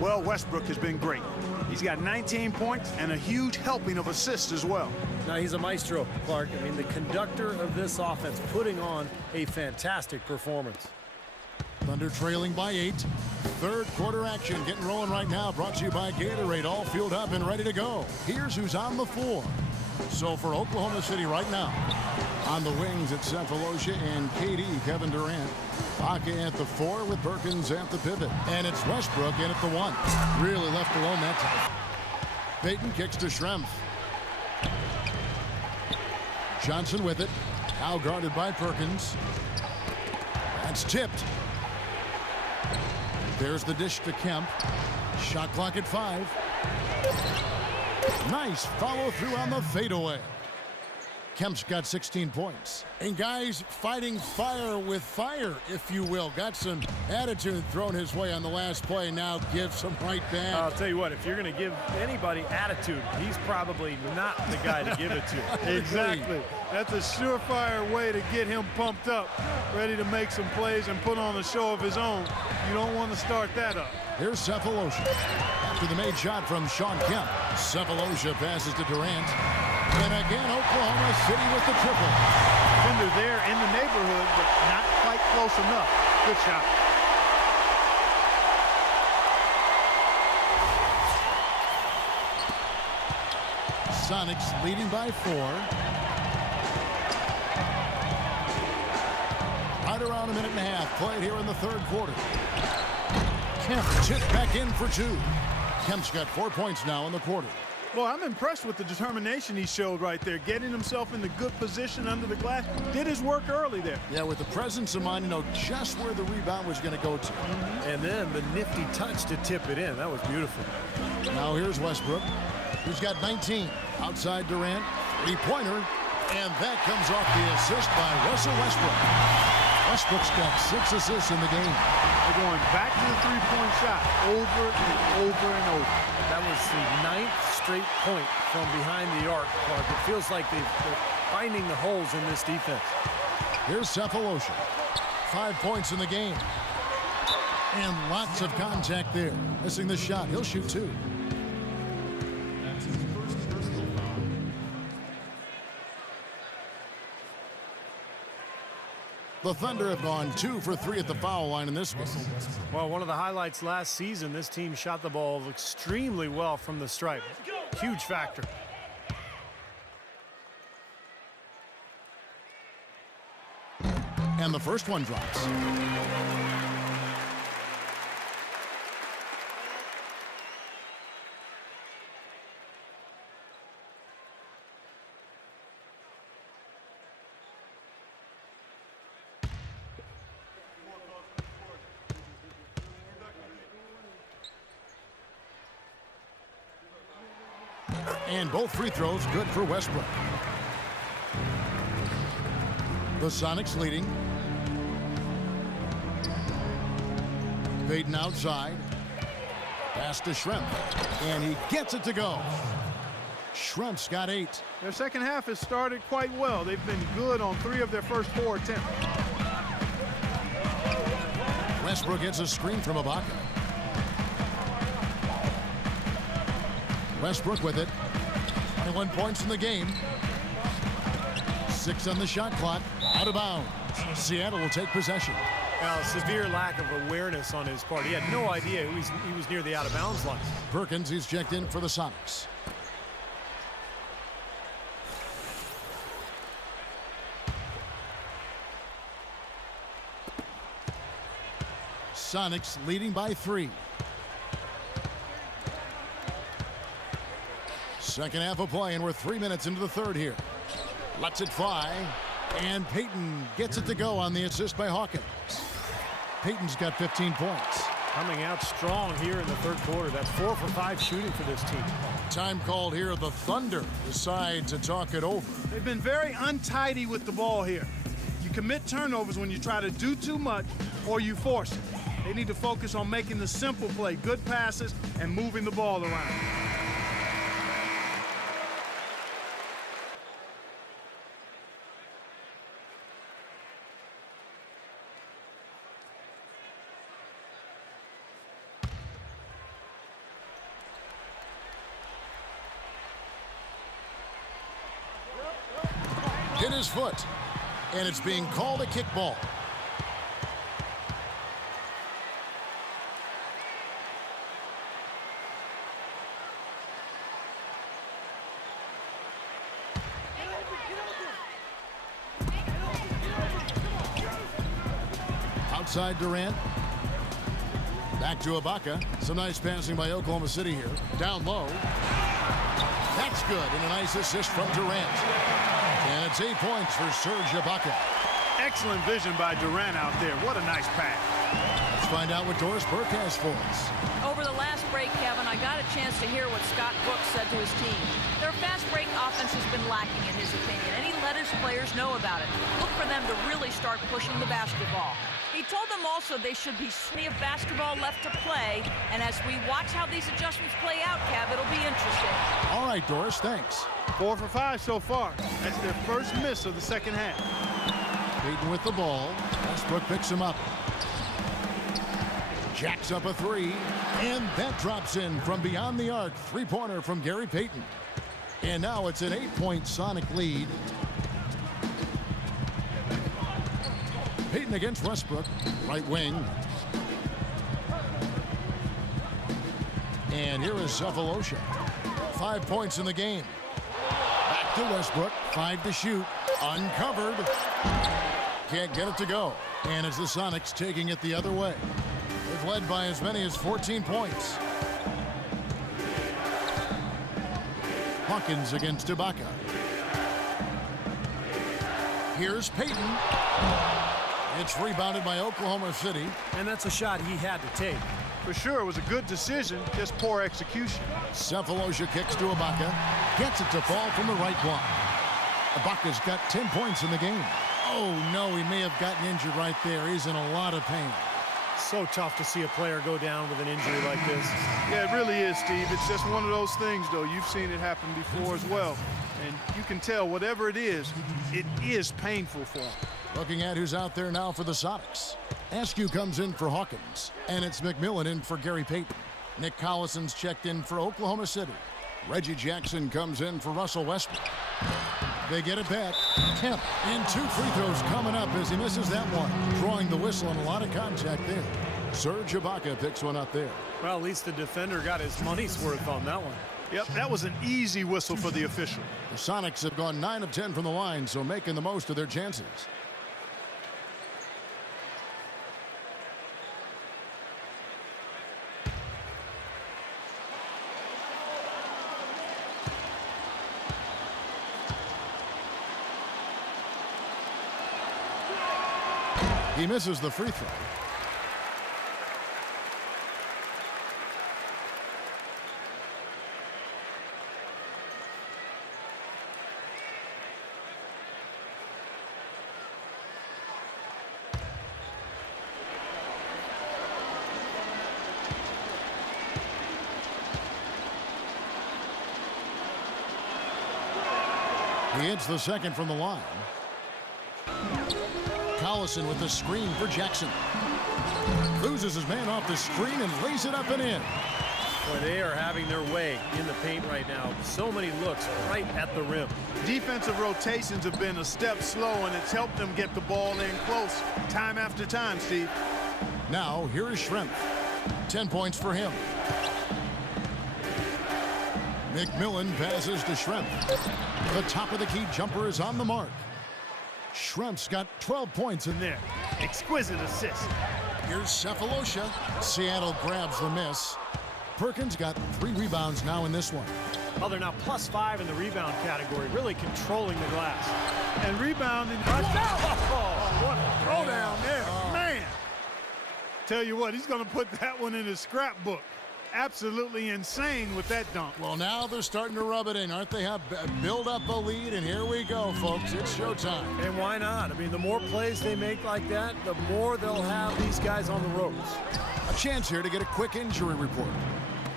Well, Westbrook has been great. He's got 19 points and a huge helping of assists as well. Now, he's a maestro, Clark. I mean, the conductor of this offense, putting on a fantastic performance. Thunder trailing by 8. 3rd quarter action getting rolling right now. Brought to you by Gatorade. All fueled up and ready to go. Here's who's on the floor. So for Oklahoma City right now, on the wings at Cephalosha and KD, Kevin Durant. Baca at the 4 with Perkins at the pivot. And it's Westbrook in at the 1. Really left alone that time. Payton kicks to Schrempf. Johnson with it. Now guarded by Perkins. That's tipped. There's the dish to Kemp. Shot clock at 5. Nice follow through on the fadeaway. Kemp's got 16 points. And guys fighting fire with fire, if you will. Got some attitude thrown his way on the last play. Now gives some right back. I'll tell you what, if you're going to give anybody attitude, he's probably not the guy to give it to. Exactly. That's a surefire way to get him pumped up, ready to make some plays and put on a show of his own. You don't want to start that up. Here's Cephalosha. After the made shot from Sean Kemp, Cephalosha passes to Durant. And again, Oklahoma City with the triple. Defender there in the neighborhood, but not quite close enough. Good shot. Sonics leading by 4. Right around a minute and a half played here in the third quarter. Kemp tipped back in for 2. Kemp's got 4 points now in the quarter. Well, I'm impressed with the determination he showed right there, getting himself in the good position under the glass. Did his work early there. Yeah, with the presence of mind, you know just where the rebound was going to go to. And then the nifty touch to tip it in. That was beautiful. Now here's Westbrook. He's got 19. Outside Durant, 3-pointer. And that comes off the assist by Russell Westbrook. Westbrook's got 6 assists in the game. They're going back to the three-point shot over and over and over. That was the 9th straight point from behind the arc. It feels like they're finding the holes in this defense. Here's Cephalosha. 5 points in the game. And lots of contact there. Missing the shot. He'll shoot 2. The Thunder have gone 2 for 3 at the foul line in this game. Well, one of the highlights last season, this team shot the ball extremely well from the stripe. Huge factor. And the first one drops. And both free throws good for Westbrook. The Sonics leading. Payton outside. Pass to Schrempf. And he gets it to go. Schrempf's got 8. Their second half has started quite well. They've been good on 3 of their first 4 attempts. Westbrook gets a screen from Ibaka. Westbrook with it. 21 points in the game. 6 on the shot clock. Out of bounds. Seattle will take possession. Now, severe lack of awareness on his part. He had no idea he was near the out-of-bounds line. Perkins, he's checked in for the Sonics. Sonics leading by 3. Second half of play, and we're 3 minutes into the third here. Lets it fly, and Payton gets it to go on the assist by Hawkins. Payton's got 15 points. Coming out strong here in the third quarter. That's 4 for 5 shooting for this team. Time called here. The Thunder decide to talk it over. They've been very untidy with the ball here. You commit turnovers when you try to do too much or you force it. They need to focus on making the simple play, good passes, and moving the ball around. Hit his foot, and it's being called a kickball. outside Durant. Back to Ibaka. Some nice passing by Oklahoma City here. Down low. That's good, and a nice assist from Durant. And it's 8 points for Serge Ibaka. Excellent vision by Durant out there. What a nice pass. Let's find out what Doris Burke has for us. Over the last break, Kevin, I got a chance to hear what Scott Brooks said to his team. Their fast break offense has been lacking in his opinion, and he let his players know about it. Look for them to really start pushing the basketball. He told them also they should be plenty of basketball left to play, and as we watch how these adjustments play out, Kev, it'll be interesting. All right, Doris, thanks. 4 for 5 so far. That's their first miss of the second half. Payton with the ball. Westbrook picks him up. Jacks up a three, and that drops in from beyond the arc. Three-pointer from Gary Payton. And now it's an 8-point Sonic lead. Payton against Westbrook, right wing. And here is Cephalosha. 5 points in the game. Back to Westbrook, 5 to shoot. Uncovered. Can't get it to go. And it's the Sonics taking it the other way. They've led by as many as 14 points. Hawkins against Ibaka. Here's Payton. It's rebounded by Oklahoma City. And that's a shot he had to take. For sure, it was a good decision, just poor execution. Cephalosha kicks to Ibaka. Gets it to fall from the right block. Ibaka's got 10 points in the game. Oh, no, he may have gotten injured right there. He's in a lot of pain. So tough to see a player go down with an injury like this. Yeah, it really is, Steve. It's just one of those things, though. You've seen it happen before as well. And you can tell, whatever it is painful for him. Looking at who's out there now for the Sonics. Askew comes in for Hawkins, and it's McMillan in for Gary Payton. Nick Collison's checked in for Oklahoma City. Reggie Jackson comes in for Russell Westbrook. They get it back. Kemp, and 2 free throws coming up as he misses that one. Drawing the whistle and a lot of contact there. Serge Ibaka picks one up there. Well, at least the defender got his money's worth on that one. Yep, that was an easy whistle for the official. The Sonics have gone 9 of 10 from the line, so making the most of their chances. He misses the free throw. He hits the second from the line. Collison with the screen for Jackson. Loses his man off the screen and lays it up and in. Boy, they are having their way in the paint right now. So many looks right at the rim. Defensive rotations have been a step slow, and it's helped them get the ball in close time after time, Steve. Now, here is Schrempf. 10 points for him. McMillan passes to Schrempf. The top of the key jumper is on the mark. Schrempf's got 12 points in there. Exquisite assist. Here's Cephalosha. Seattle grabs the miss. Perkins got 3 rebounds now in this one. Well, they're now +5 in the rebound category, really controlling the glass. And rebounding. Oh, what a throwdown there. Man. Tell you what, he's going to put that one in his scrapbook. Absolutely insane with that dunk. Well, now they're starting to rub it in, aren't they? Build up a lead, and here we go, folks. It's showtime. And why not? I mean, the more plays they make like that, the more they'll have these guys on the ropes. A chance here to get a quick injury report.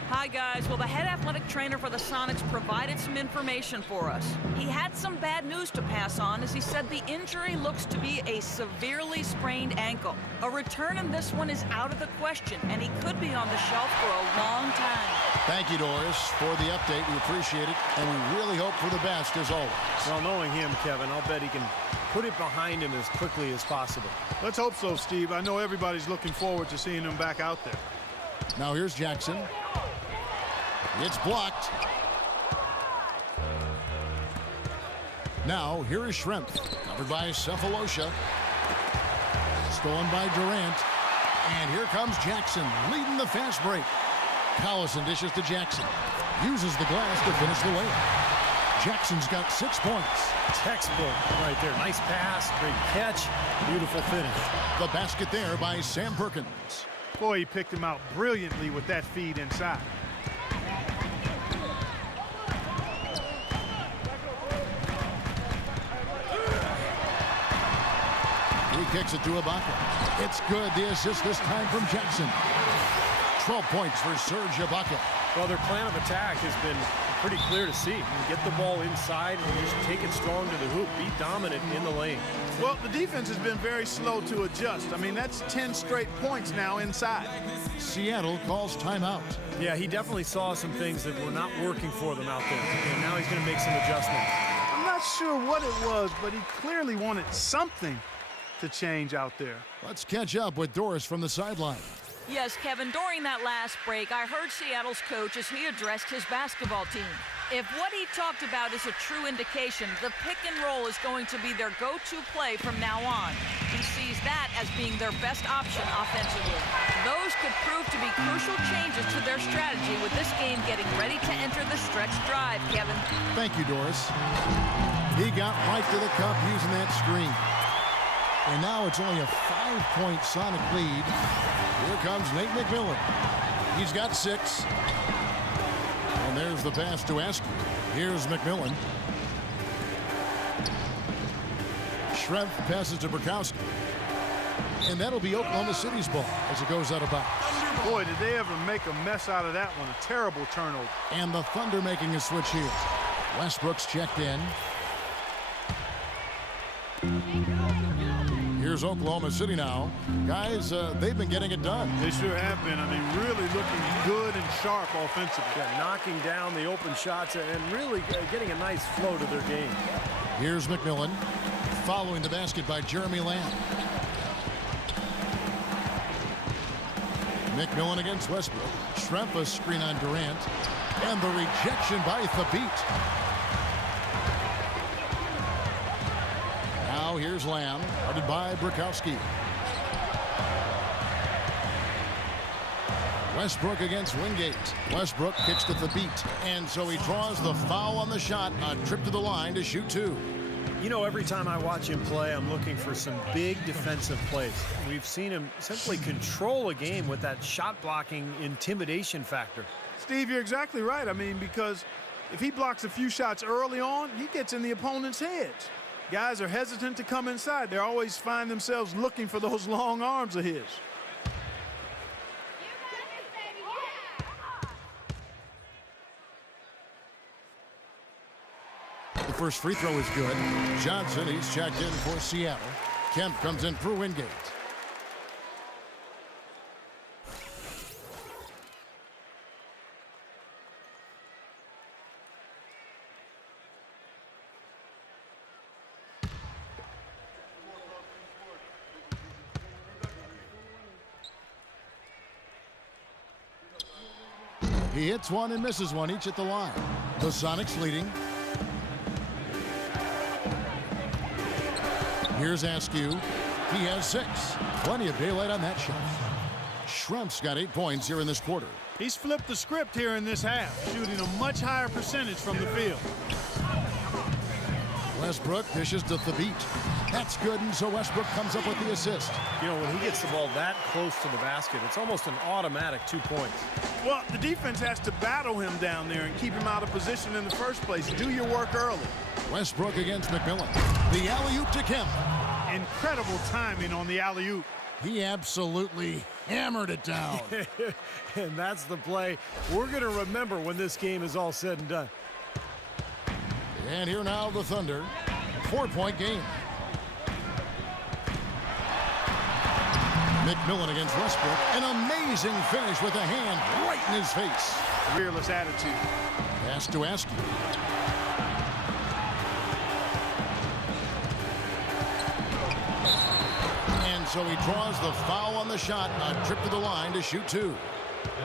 Hi, guys. Well, the head athletic trainer for the Sonics provided some information for us. He had some bad news to pass on, as he said the injury looks to be a severely sprained ankle. A return in this one is out of the question, and he could be on the shelf for a long time. Thank you, Doris, for the update. We appreciate it, and we really hope for the best, as always. Well, knowing him, Kevin, I'll bet he can put it behind him as quickly as possible. Let's hope so, Steve. I know everybody's looking forward to seeing him back out there. Now here's Jackson. It's blocked. Now, here is Schrempf, covered by Cephalosha. stolen by Durant. And here comes Jackson leading the fast break. Collison dishes to Jackson. Uses the glass to finish the layup. Jackson's got 6 points. Textbook right there. Nice pass, great catch, beautiful finish. The basket there by Sam Perkins. Boy, he picked him out brilliantly with that feed inside. He kicks it to Ibaka. It's good. The assist this time from Jackson. 12 points for Serge Ibaka. Well, their plan of attack has been pretty clear to see. You get the ball inside and just take it strong to the hoop. Be dominant in the lane. Well, the defense has been very slow to adjust. I mean, that's 10 straight points now inside. Seattle calls timeout. Yeah, he definitely saw some things that were not working for them out there. And now he's going to make some adjustments. I'm not sure what it was, but he clearly wanted something to change out there. Let's catch up with Doris from the sideline. Yes, Kevin, during that last break, I heard Seattle's coach as he addressed his basketball team. If what he talked about is a true indication, the pick and roll is going to be their go-to play from now on. He sees that as being their best option offensively. Those could prove to be crucial changes to their strategy with this game getting ready to enter the stretch drive, Kevin. Thank you, Doris. He got right to the cup using that screen. And now it's only a 5-point Sonic lead. Here comes Nate McMillan. He's got 6. And there's the pass to Askew. Here's McMillan. Schrempf passes to Burkowski. And that'll be Oklahoma City's ball as it goes out of bounds. Boy, did they ever make a mess out of that one. A terrible turnover. And the Thunder making a switch here. Westbrook's checked in. Here's Oklahoma City now. Guys, they've been getting it done. They sure have been. I mean, really looking good and sharp offensively. Yeah, knocking down the open shots and really getting a nice flow to their game. Here's McMillan following the basket by Jeremy Lamb. McMillan against Westbrook. Schrempf a screen on Durant. And the rejection by Thabit. Now here's Lamb, guarded by Burkowski. Westbrook against Wingate. Westbrook kicks to Thabit, and so he draws the foul on the shot. A trip to the line to shoot 2. You know, every time I watch him play, I'm looking for some big defensive plays. We've seen him simply control a game with that shot-blocking intimidation factor. Steve, you're exactly right. I mean, because if he blocks a few shots early on, he gets in the opponent's heads. Guys are hesitant to come inside. They always find themselves looking for those long arms of his. The first free throw is good. Johnson, he's checked in for Seattle. Kemp comes in for Wingate. He hits one and misses one, each at the line. The Sonics leading. Here's Askew. He has 6. Plenty of daylight on that shot. Schrempf's got 8 points here in this quarter. He's flipped the script here in this half, shooting a much higher percentage from the field. Westbrook dishes to Thabit. That's good, and so Westbrook comes up with the assist. You know, when he gets the ball that close to the basket, it's almost an automatic 2 points. Well, the defense has to battle him down there and keep him out of position in the first place. Do your work early. Westbrook against McMillan. The alley-oop to Kemp. Incredible timing on the alley-oop. He absolutely hammered it down. And that's the play we're going to remember when this game is all said and done. And here now the Thunder. 4-point game. McMillan against Westbrook. An amazing finish with a hand right in his face. Fearless attitude. Pass to Askew. And so he draws the foul on the shot. A trip to the line to shoot 2.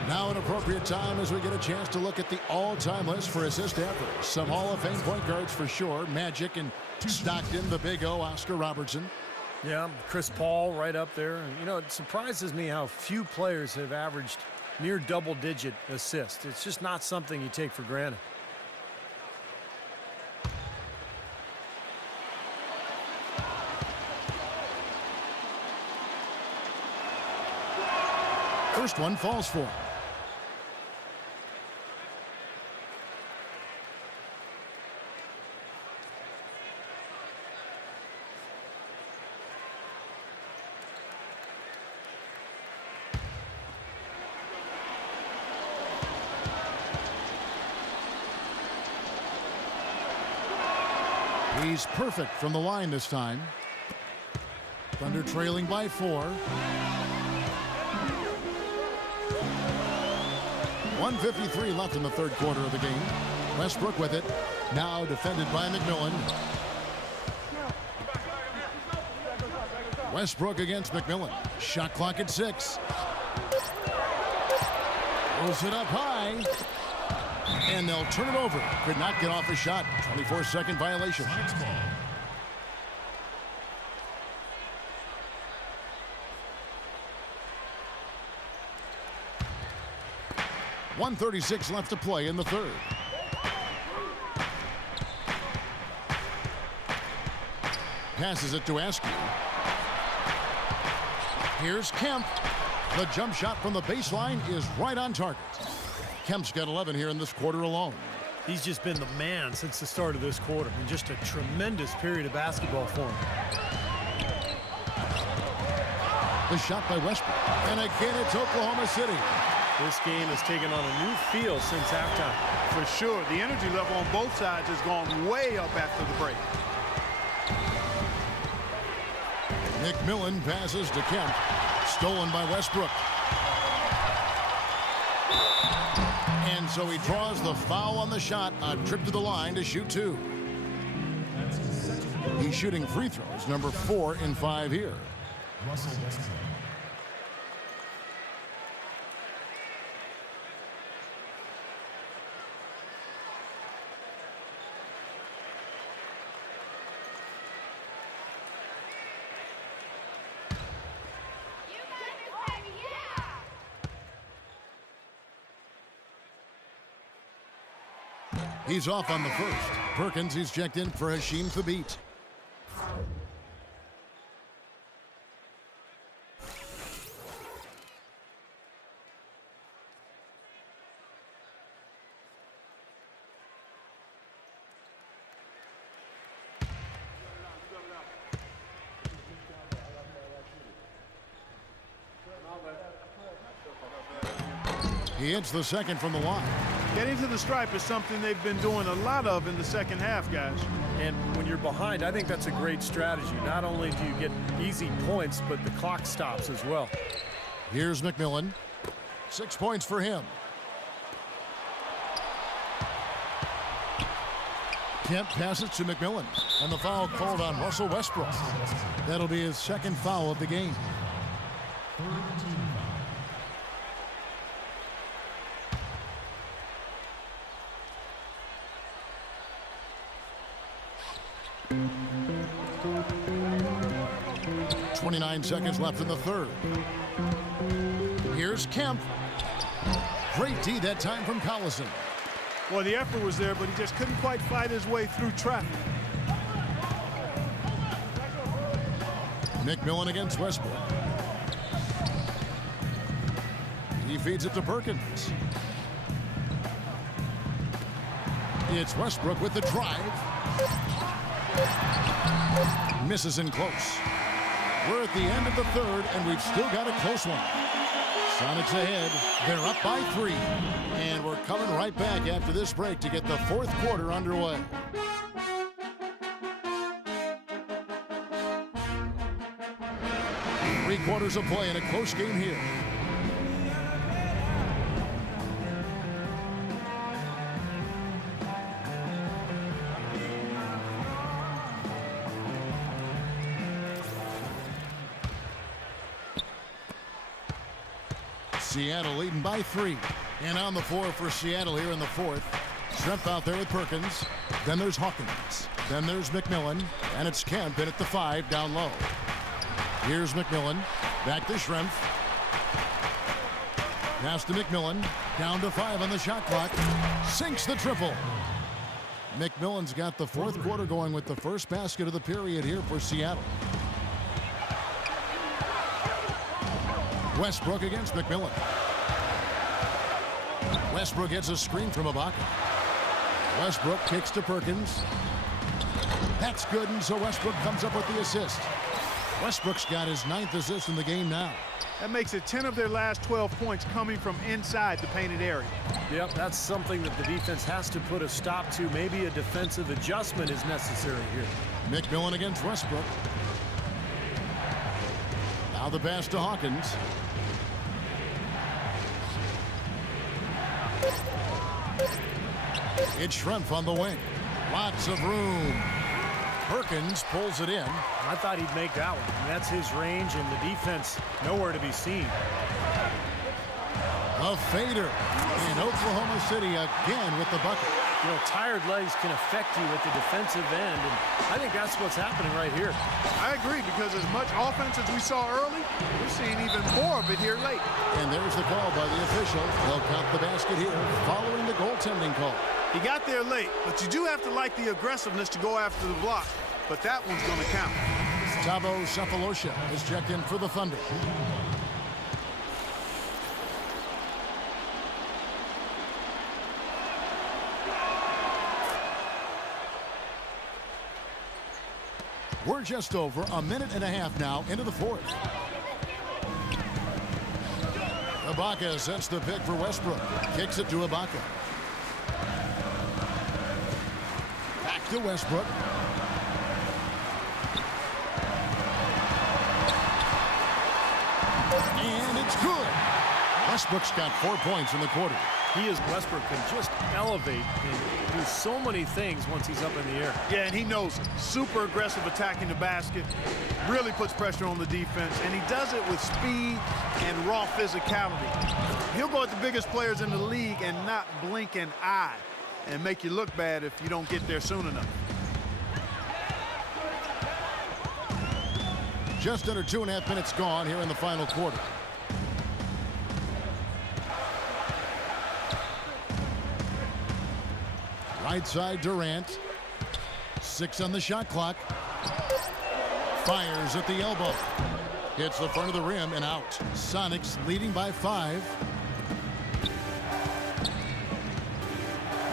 Now an appropriate time as we get a chance to look at the all-time list for assist average. Some Hall of Fame point guards for sure. Magic and Stockton, the Big O, Oscar Robertson. Yeah, Chris Paul right up there. You know, it surprises me how few players have averaged near double-digit assists. It's just not something you take for granted. First one falls for him. He's perfect from the line this time. Thunder trailing by 4. 1:53 left in the third quarter of the game. Westbrook with it. Now defended by McMillan. Westbrook against McMillan. Shot clock at 6. Throws it up high. And they'll turn it over. Could not get off a shot. 24-second violation. 1:36 left to play in the third. Passes it to Askew. Here's Kemp. The jump shot from the baseline is right on target. Kemp's got 11 here in this quarter alone. He's just been the man since the start of this quarter. And just a tremendous period of basketball for him. The shot by Westbrook. And again, it's Oklahoma City. This game has taken on a new feel since halftime. For sure, the energy level on both sides has gone way up after the break. McMillan passes to Kemp. Stolen by Westbrook. And so he draws the foul on the shot. A trip to the line to shoot 2. He's shooting free throws, number 4 in 5 here. Russell Westbrook. He's off on the first. Perkins, he's checked in for Hasheem Thabit. He hits the second from the line. Getting to the stripe is something they've been doing a lot of in the second half, guys. And when you're behind, I think that's a great strategy. Not only do you get easy points, but the clock stops as well. Here's McMillan. 6 points for him. Kemp passes to McMillan. And the foul called on Russell Westbrook. That'll be his second foul of the game. Third team foul. .29 seconds left in the third. Here's Kemp. Great D that time from Collison. Well, the effort was there, but he just couldn't quite fight his way through traffic. McMillan against Westbrook. He feeds it to Perkins. It's Westbrook with the drive. Misses in close. We're at the end of the third, and we've still got a close one. Sonics ahead. They're up by 3. And we're coming right back after this break to get the fourth quarter underway. Three quarters of play in a close game here. Seattle leading by 3. And on the floor for Seattle here in the fourth. Schrempf out there with Perkins. Then there's Hawkins. Then there's McMillan. And it's Kemp in at the 5 down low. Here's McMillan. Back to Schrempf. Pass to McMillan. Down to 5 on the shot clock. Sinks the triple. McMillan's got the fourth quarter going with the first basket of the period here for Seattle. Westbrook against McMillan. Westbrook gets a screen from Ibaka. Westbrook kicks to Perkins. That's good, and so Westbrook comes up with the assist. Westbrook's got his 9th assist in the game now. That makes it 10 of their last 12 points coming from inside the painted area. Yep, that's something that the defense has to put a stop to. Maybe a defensive adjustment is necessary here. McMillan against Westbrook. Now the pass to Hawkins. It's Schrempf on the wing. Lots of room. Perkins pulls it in. I thought he'd make that one. I mean, that's his range, and the defense nowhere to be seen. A fader. And Oklahoma City again with the bucket. You know, tired legs can affect you at the defensive end, and I think that's what's happening right here. I agree, because as much offense as we saw early, we're seeing even more of it here late. And there's the call by the official. They'll count the basket here following the goaltending call. He got there late, but you do have to like the aggressiveness to go after the block. But that one's going to count. Thabo Sefolosha is checked in for the Thunder. We're just over a minute and a half now into the fourth. Ibaka sets the pick for Westbrook. Kicks it to Ibaka. Back to Westbrook. And it's good. Westbrook's got 4 points in the quarter. He is Westbrook can just elevate and do so many things once he's up in the air. Yeah, and he knows it. Super aggressive attacking the basket. Really puts pressure on the defense. And he does it with speed and raw physicality. He'll go at the biggest players in the league and not blink an eye and make you look bad if you don't get there soon enough. Just under 2.5 minutes gone here in the final quarter. Right side Durant. 6 on the shot clock. Fires at the elbow. Hits the front of the rim and out. Sonics leading by 5.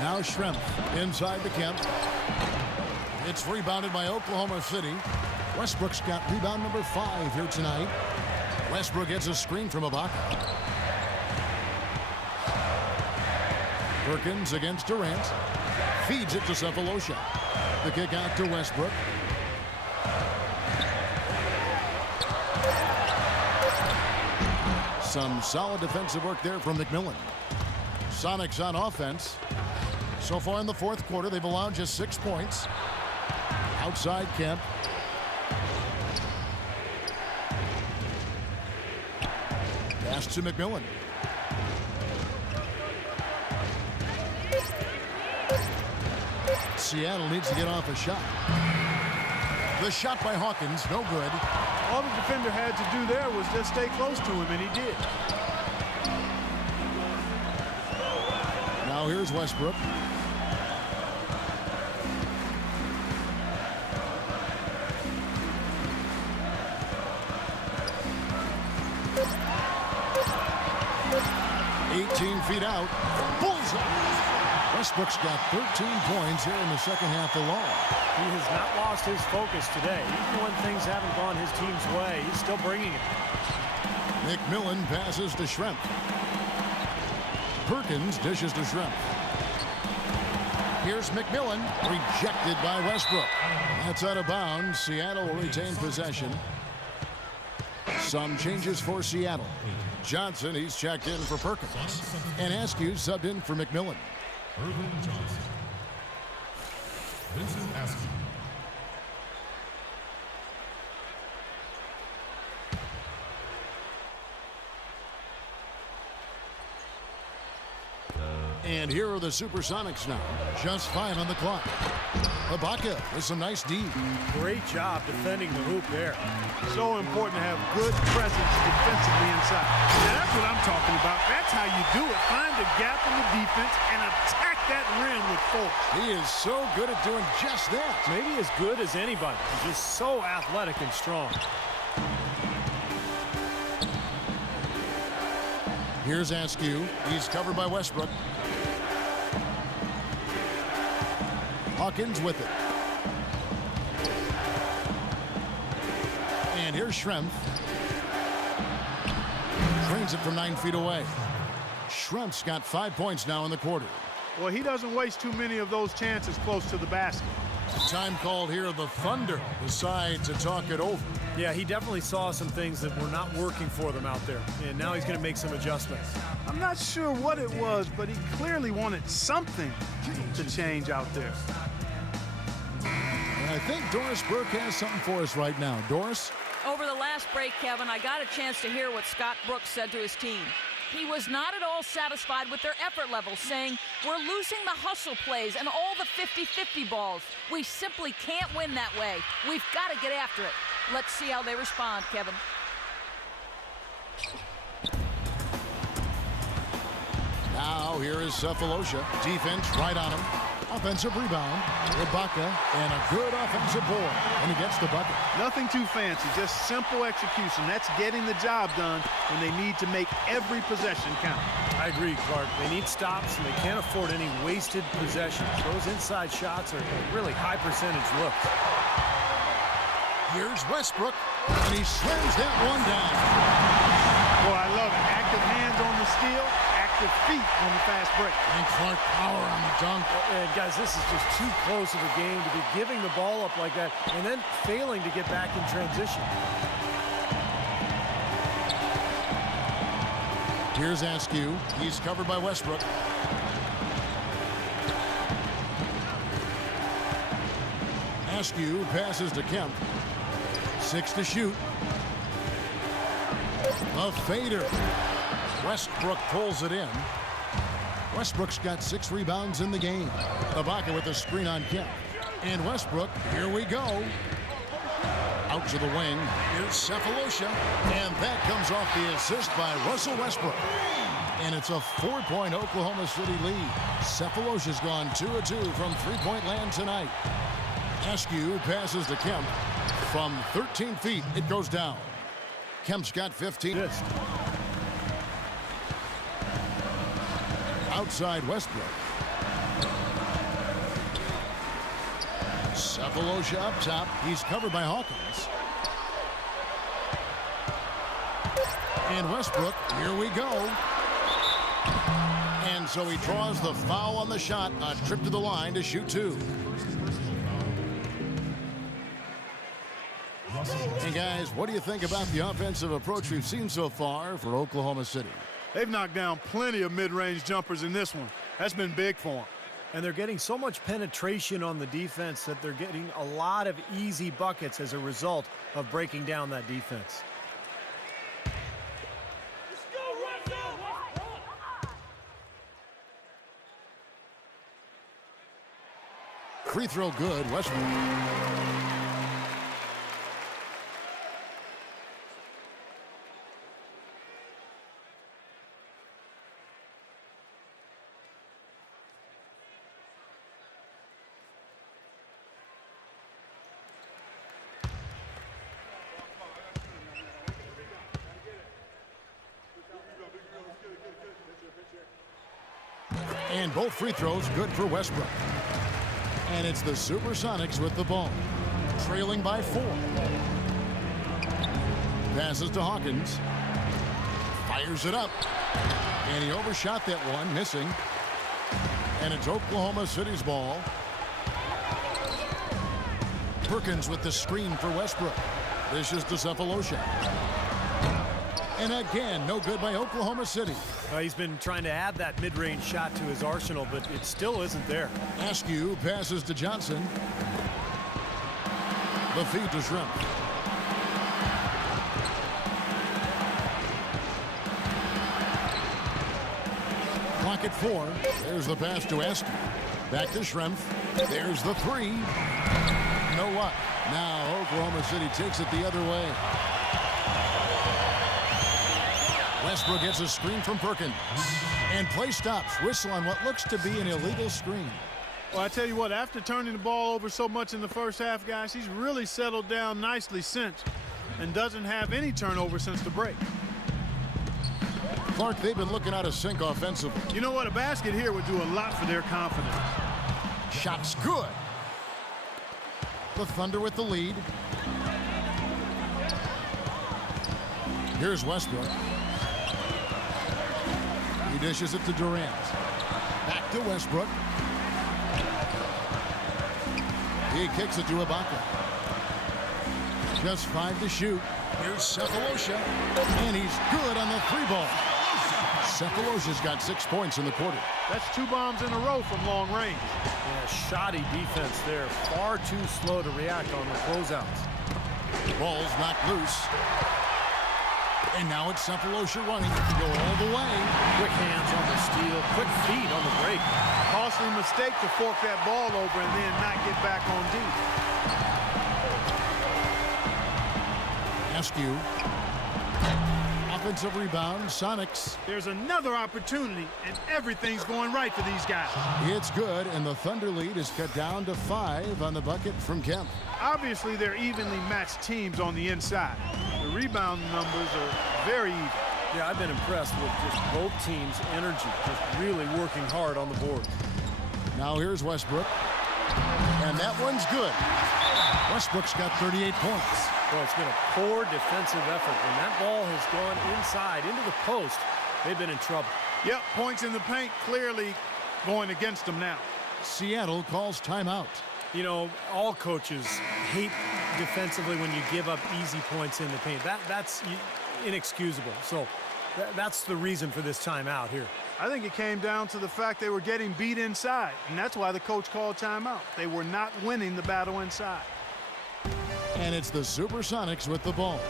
Now Schrempf inside the Kemp. It's rebounded by Oklahoma City. Westbrook's got rebound number 5 here tonight. Westbrook gets a screen from Ibaka. Perkins against Durant. Feeds it to Sefolosha. The kick out to Westbrook. Some solid defensive work there from McMillan. Sonics on offense. So far in the fourth quarter, they've allowed just 6 points. Outside Kemp. Pass to McMillan. Seattle needs to get off a shot. The shot by Hawkins, no good. All the defender had to do there was just stay close to him, and he did. Now here's Westbrook. Feet out. Bullseye. Westbrook's got 13 points here in the second half alone. He has not lost his focus today. Even when things haven't gone his team's way, he's still bringing it. McMillan passes to Schrempf. Perkins dishes to Schrempf. Here's McMillan, rejected by Westbrook. That's out of bounds. Seattle will retain possession. Some changes for Seattle. Johnson, he's checked in for Perkins. And Askew subbed in for McMillan. Irvin Johnson. Vincent Askew. And here are the Supersonics now. Just 5 on the clock. Ibaka with some nice D. Great job defending the hoop there. So important to have good presence defensively inside. Now that's what I'm talking about. That's how you do it. Find a gap in the defense and attack that rim with force. He is so good at doing just that. Maybe as good as anybody. He's just so athletic and strong. Here's Askew. He's covered by Westbrook. Hawkins with it. And here's Schrempf. Drains it from 9 feet away. Schrempf's got 5 points now in the quarter. Well, he doesn't waste too many of those chances close to the basket. Time called here. The Thunder decide to talk it over. Yeah, he definitely saw some things that were not working for them out there. And now he's going to make some adjustments. I'm not sure what it was, but he clearly wanted something to change out there. And I think Doris Burke has something for us right now. Doris? Over the last break, Kevin, I got a chance to hear what Scott Brooks said to his team. He was not at all satisfied with their effort level, saying, "We're losing the hustle plays and all the 50-50 balls. We simply can't win that way. We've got to get after it." Let's see how they respond, Kevin. Now here is Cephalosha. Defense right on him. Offensive rebound. Ibaka and a good offensive board. And he gets the bucket. Nothing too fancy, just simple execution. That's getting the job done when they need to make every possession count. I agree, Clark. They need stops, and they can't afford any wasted possessions. Those inside shots are really high percentage looks. Here's Westbrook, and he slams that one down. Boy, I love it. Active hands on the steal, active feet on the fast break. And Clark power on the dunk. And guys, this is just too close of a game to be giving the ball up like that and then failing to get back in transition. Here's Askew. He's covered by Westbrook. Askew passes to Kemp. 6 to shoot. A fader. Westbrook pulls it in. Westbrook's got 6 rebounds in the game. Ibaka with a screen on Kemp. And Westbrook, here we go. Out to the wing. Here's Cephalosha. And that comes off the assist by Russell Westbrook. And it's a 4-point Oklahoma City lead. Cephalosha's gone 2 of 2 from three-point land tonight. Askew passes to Kemp. From 13 feet, it goes down. Kemp's got 15. Outside Westbrook. Cephalosha up top. He's covered by Hawkins. And Westbrook, here we go. And so he draws the foul on the shot. A trip to the line to shoot 2. And guys, what do you think about the offensive approach we've seen so far for Oklahoma City? They've knocked down plenty of mid-range jumpers in this one. That's been big for them. And they're getting so much penetration on the defense that they're getting a lot of easy buckets as a result of breaking down that defense. Free throw good, Westbrook. And both free throws good for Westbrook. And it's the Supersonics with the ball. Trailing by 4. Passes to Hawkins. Fires it up. And he overshot that one, missing. And it's Oklahoma City's ball. Perkins with the screen for Westbrook. This is to Cephalosha. And again, no good by Oklahoma City. He's been trying to add that mid-range shot to his arsenal, but it still isn't there. Askew passes to Johnson. The feed to Schrempf. Clock at 4. There's the pass to Esky. Back to Schrempf. There's the 3. You know what? Now Oklahoma City takes it the other way. Westbrook gets a screen from Perkins. And play stops. Whistle on what looks to be an illegal screen. Well, I tell you what, after turning the ball over so much in the first half, guys, he's really settled down nicely since and doesn't have any turnover since the break. Clark, they've been looking out of sync offensively. You know what? A basket here would do a lot for their confidence. Shot's good. The Thunder with the lead. Here's Westbrook. He dishes it to Durant. Back to Westbrook. He kicks it to Ibaka. Just 5 to shoot. Here's Cephalosha. And he's good on the 3-ball. Cephalosha's got 6 points in the quarter. That's 2 bombs in a row from long range. Yeah, shoddy defense there. Far too slow to react on the closeouts. Ball's knocked loose. And now it's Cephalosha running to go all the way. Quick hands on the steal, quick feet on the break. Costly mistake to fork that ball over and then not get back on deep. Askew. Offensive rebound, Sonics. There's another opportunity, and everything's going right for these guys. It's good, and the Thunder lead is cut down to 5 on the bucket from Kemp. Obviously, they're evenly matched teams on the inside. The rebound numbers are very even. Yeah, I've been impressed with just both teams' energy, just really working hard on the board. Now here's Westbrook, and that one's good. Westbrook's got 38 points. Well, it's been a poor defensive effort. When that ball has gone inside into the post, they've been in trouble. Yep, points in the paint clearly going against them now. Seattle calls timeout. You know, all coaches hate defensively when you give up easy points in the paint. That's inexcusable. So that's the reason for this timeout here. I think it came down to the fact they were getting beat inside, and that's why the coach called timeout. They were not winning the battle inside. And it's the Supersonics with the ball.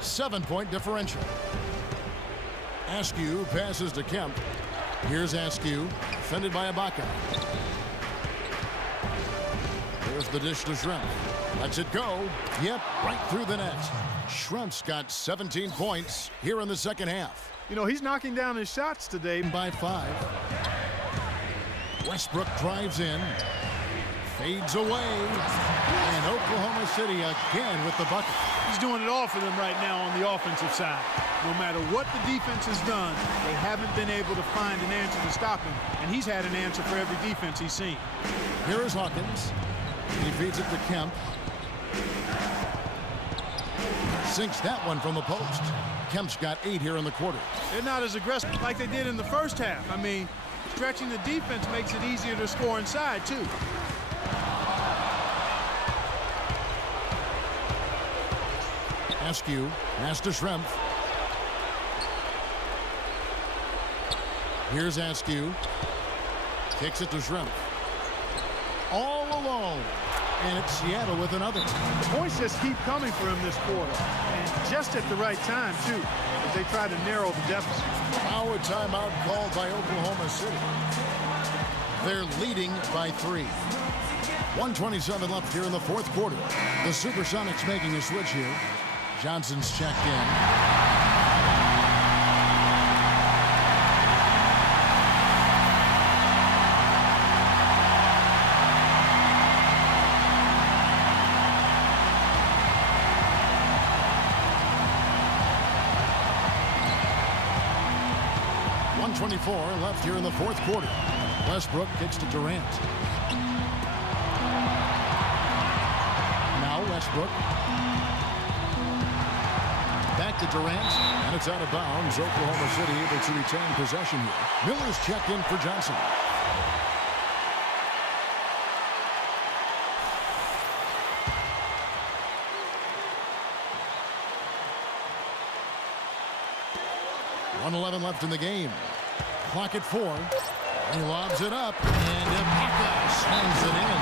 7-point differential. Askew passes to Kemp. Here's Askew, defended by Ibaka. Here's the dish to Schrempf. Lets it go. Yep, right through the net. Schrempf's got 17 points here in the second half. You know, he's knocking down his shots today. By 5. Westbrook drives in. Fades away. And Oklahoma City again with the bucket. He's doing it all for them right now on the offensive side. No matter what the defense has done, they haven't been able to find an answer to stop him. And he's had an answer for every defense he's seen. Here is Hawkins. He feeds it to Kemp. Sinks that one from the post. Kemp's got 8 here in the quarter. They're not as aggressive like they did in the first half. I mean, stretching the defense makes it easier to score inside, too. Askew, pass to Schrempf. Here's Askew. Kicks it to Schrempf. All alone. And it's Seattle with another. The points just keep coming for him this quarter. And just at the right time, too, as they try to narrow the deficit. Now a timeout called by Oklahoma City. They're leading by 3. 1:27 left here in the fourth quarter. The Supersonics making a switch here. Johnson's checked in. .24 left here in the fourth quarter. Westbrook kicks to Durant. Now Westbrook. Back to Durant, and it's out of bounds. Oklahoma City able to retain possession here. Miller's checked in for Johnson. .11 left in the game. Clock at 4. He lobs it up, and Ibaka slams it in.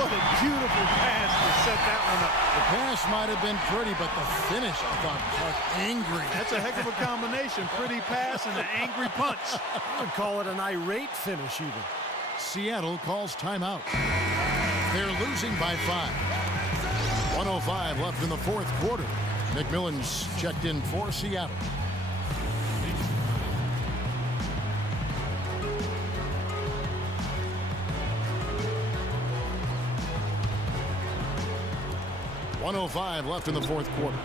What a beautiful pass to set that one up. The pass might have been pretty, but the finish, I thought, was angry. That's a heck of a combination. Pretty pass and an angry punch. I would call it an irate finish even. Seattle calls timeout. They're losing by 5. 1:05 left in the fourth quarter. McMillan's checked in for Seattle. .105 left in the fourth quarter.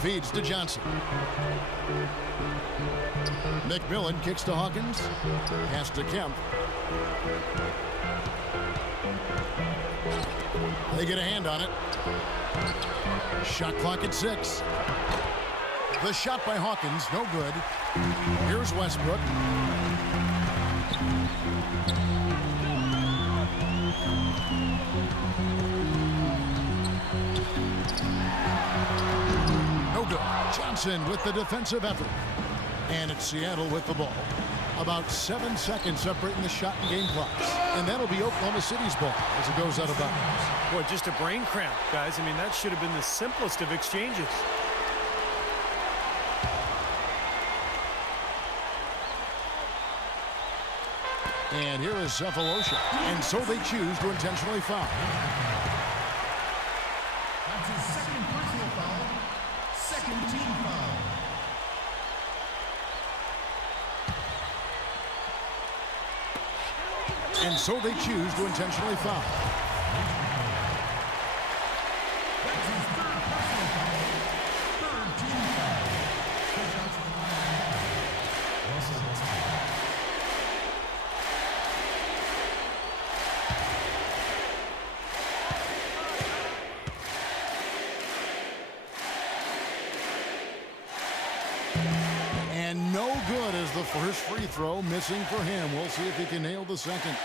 Feeds to Johnson. McMillan kicks to Hawkins. Pass to Kemp. They get a hand on it. Shot clock at 6. The shot by Hawkins, no good. Here's Westbrook. No good. Johnson with the defensive effort. And it's Seattle with the ball. About 7 seconds separating the shot and game clocks. And that'll be Oklahoma City's ball as it goes out of bounds. Boy, just a brain cramp, guys. I mean, that should have been the simplest of exchanges. And here is Cephalosha. And so they choose to intentionally foul. That's his second personal foul. Second team foul. And so they choose to intentionally foul. That's his third personal foul. Third team foul. Two shots to the line. Russell Westbrook. And no good as the first free throw missing for him. We'll see if he can nail the second.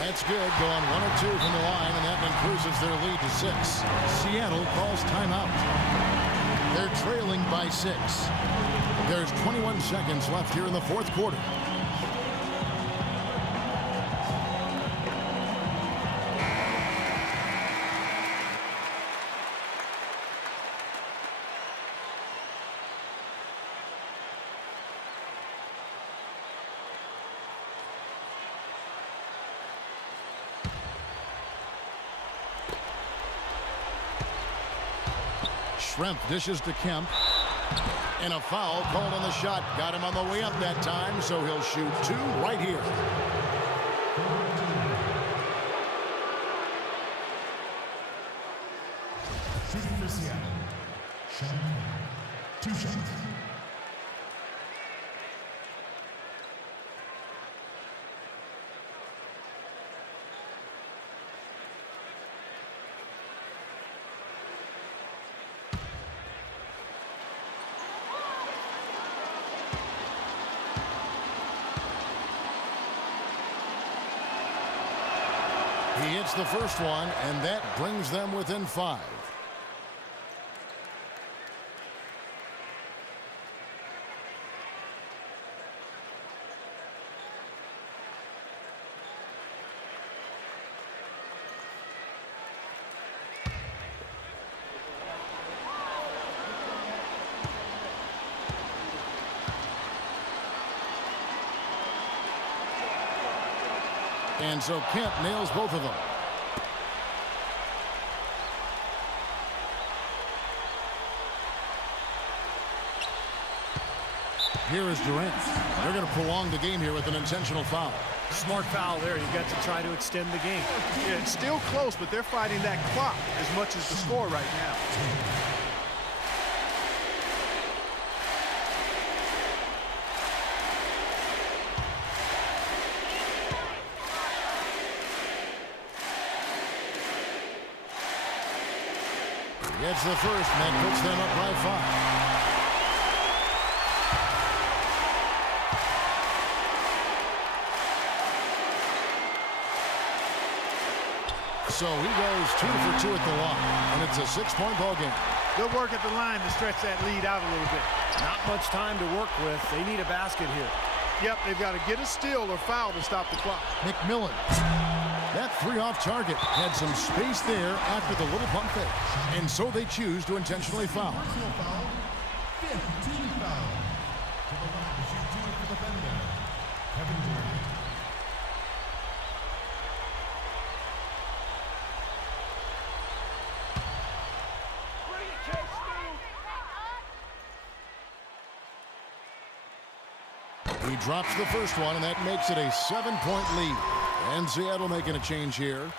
That's good, going 1 of 2 from the line, and that increases their lead to 6. Seattle calls timeout. They're trailing by 6. There's 21 seconds left here in the fourth quarter. Schrempf dishes to Kemp. And a foul called on the shot. Got him on the way up that time, so he'll shoot 2 right here. Shooting for Seattle. Sean Kemp. 2 shots. He hits the first one, and that brings them within 5. And so Kemp nails both of them. Here is Durant. They're going to prolong the game here with an intentional foul. Smart foul there. You've got to try to extend the game. Yeah, it's still close, but they're fighting that clock as much as the score right now. Gets the first, and that puts them up by 5. So he goes 2 for 2 at the line, and it's a 6-point ball game. Good work at the line to stretch that lead out a little bit. Not much time to work with. They need a basket here. Yep, they've got to get a steal or foul to stop the clock. McMillan. That 3 off target had some space there after the little pump fake, and so they choose to intentionally foul. Personal foul. 15 foul. To the line to shoot 2 for the defender. Kevin Durant. He drops the first one, and that makes it a 7-point lead. And Seattle making a change here.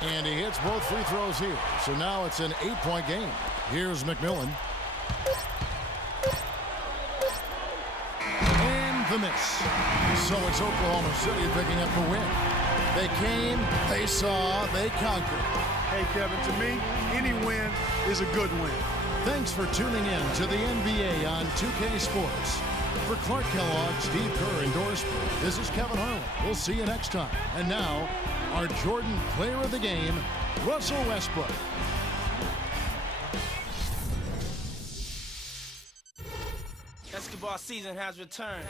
And he hits both free throws here. So now it's an 8-point game. Here's McMillan. The miss. So it's Oklahoma City picking up the win. They came, they saw, they conquered. Hey, Kevin, to me, any win is a good win. Thanks for tuning in to the NBA on 2K Sports. For Clark Kellogg, Steve Kerr, and Doris Burke, this is Kevin Harlan. We'll see you next time. And now, our Jordan Player of the Game, Russell Westbrook. Basketball season has returned.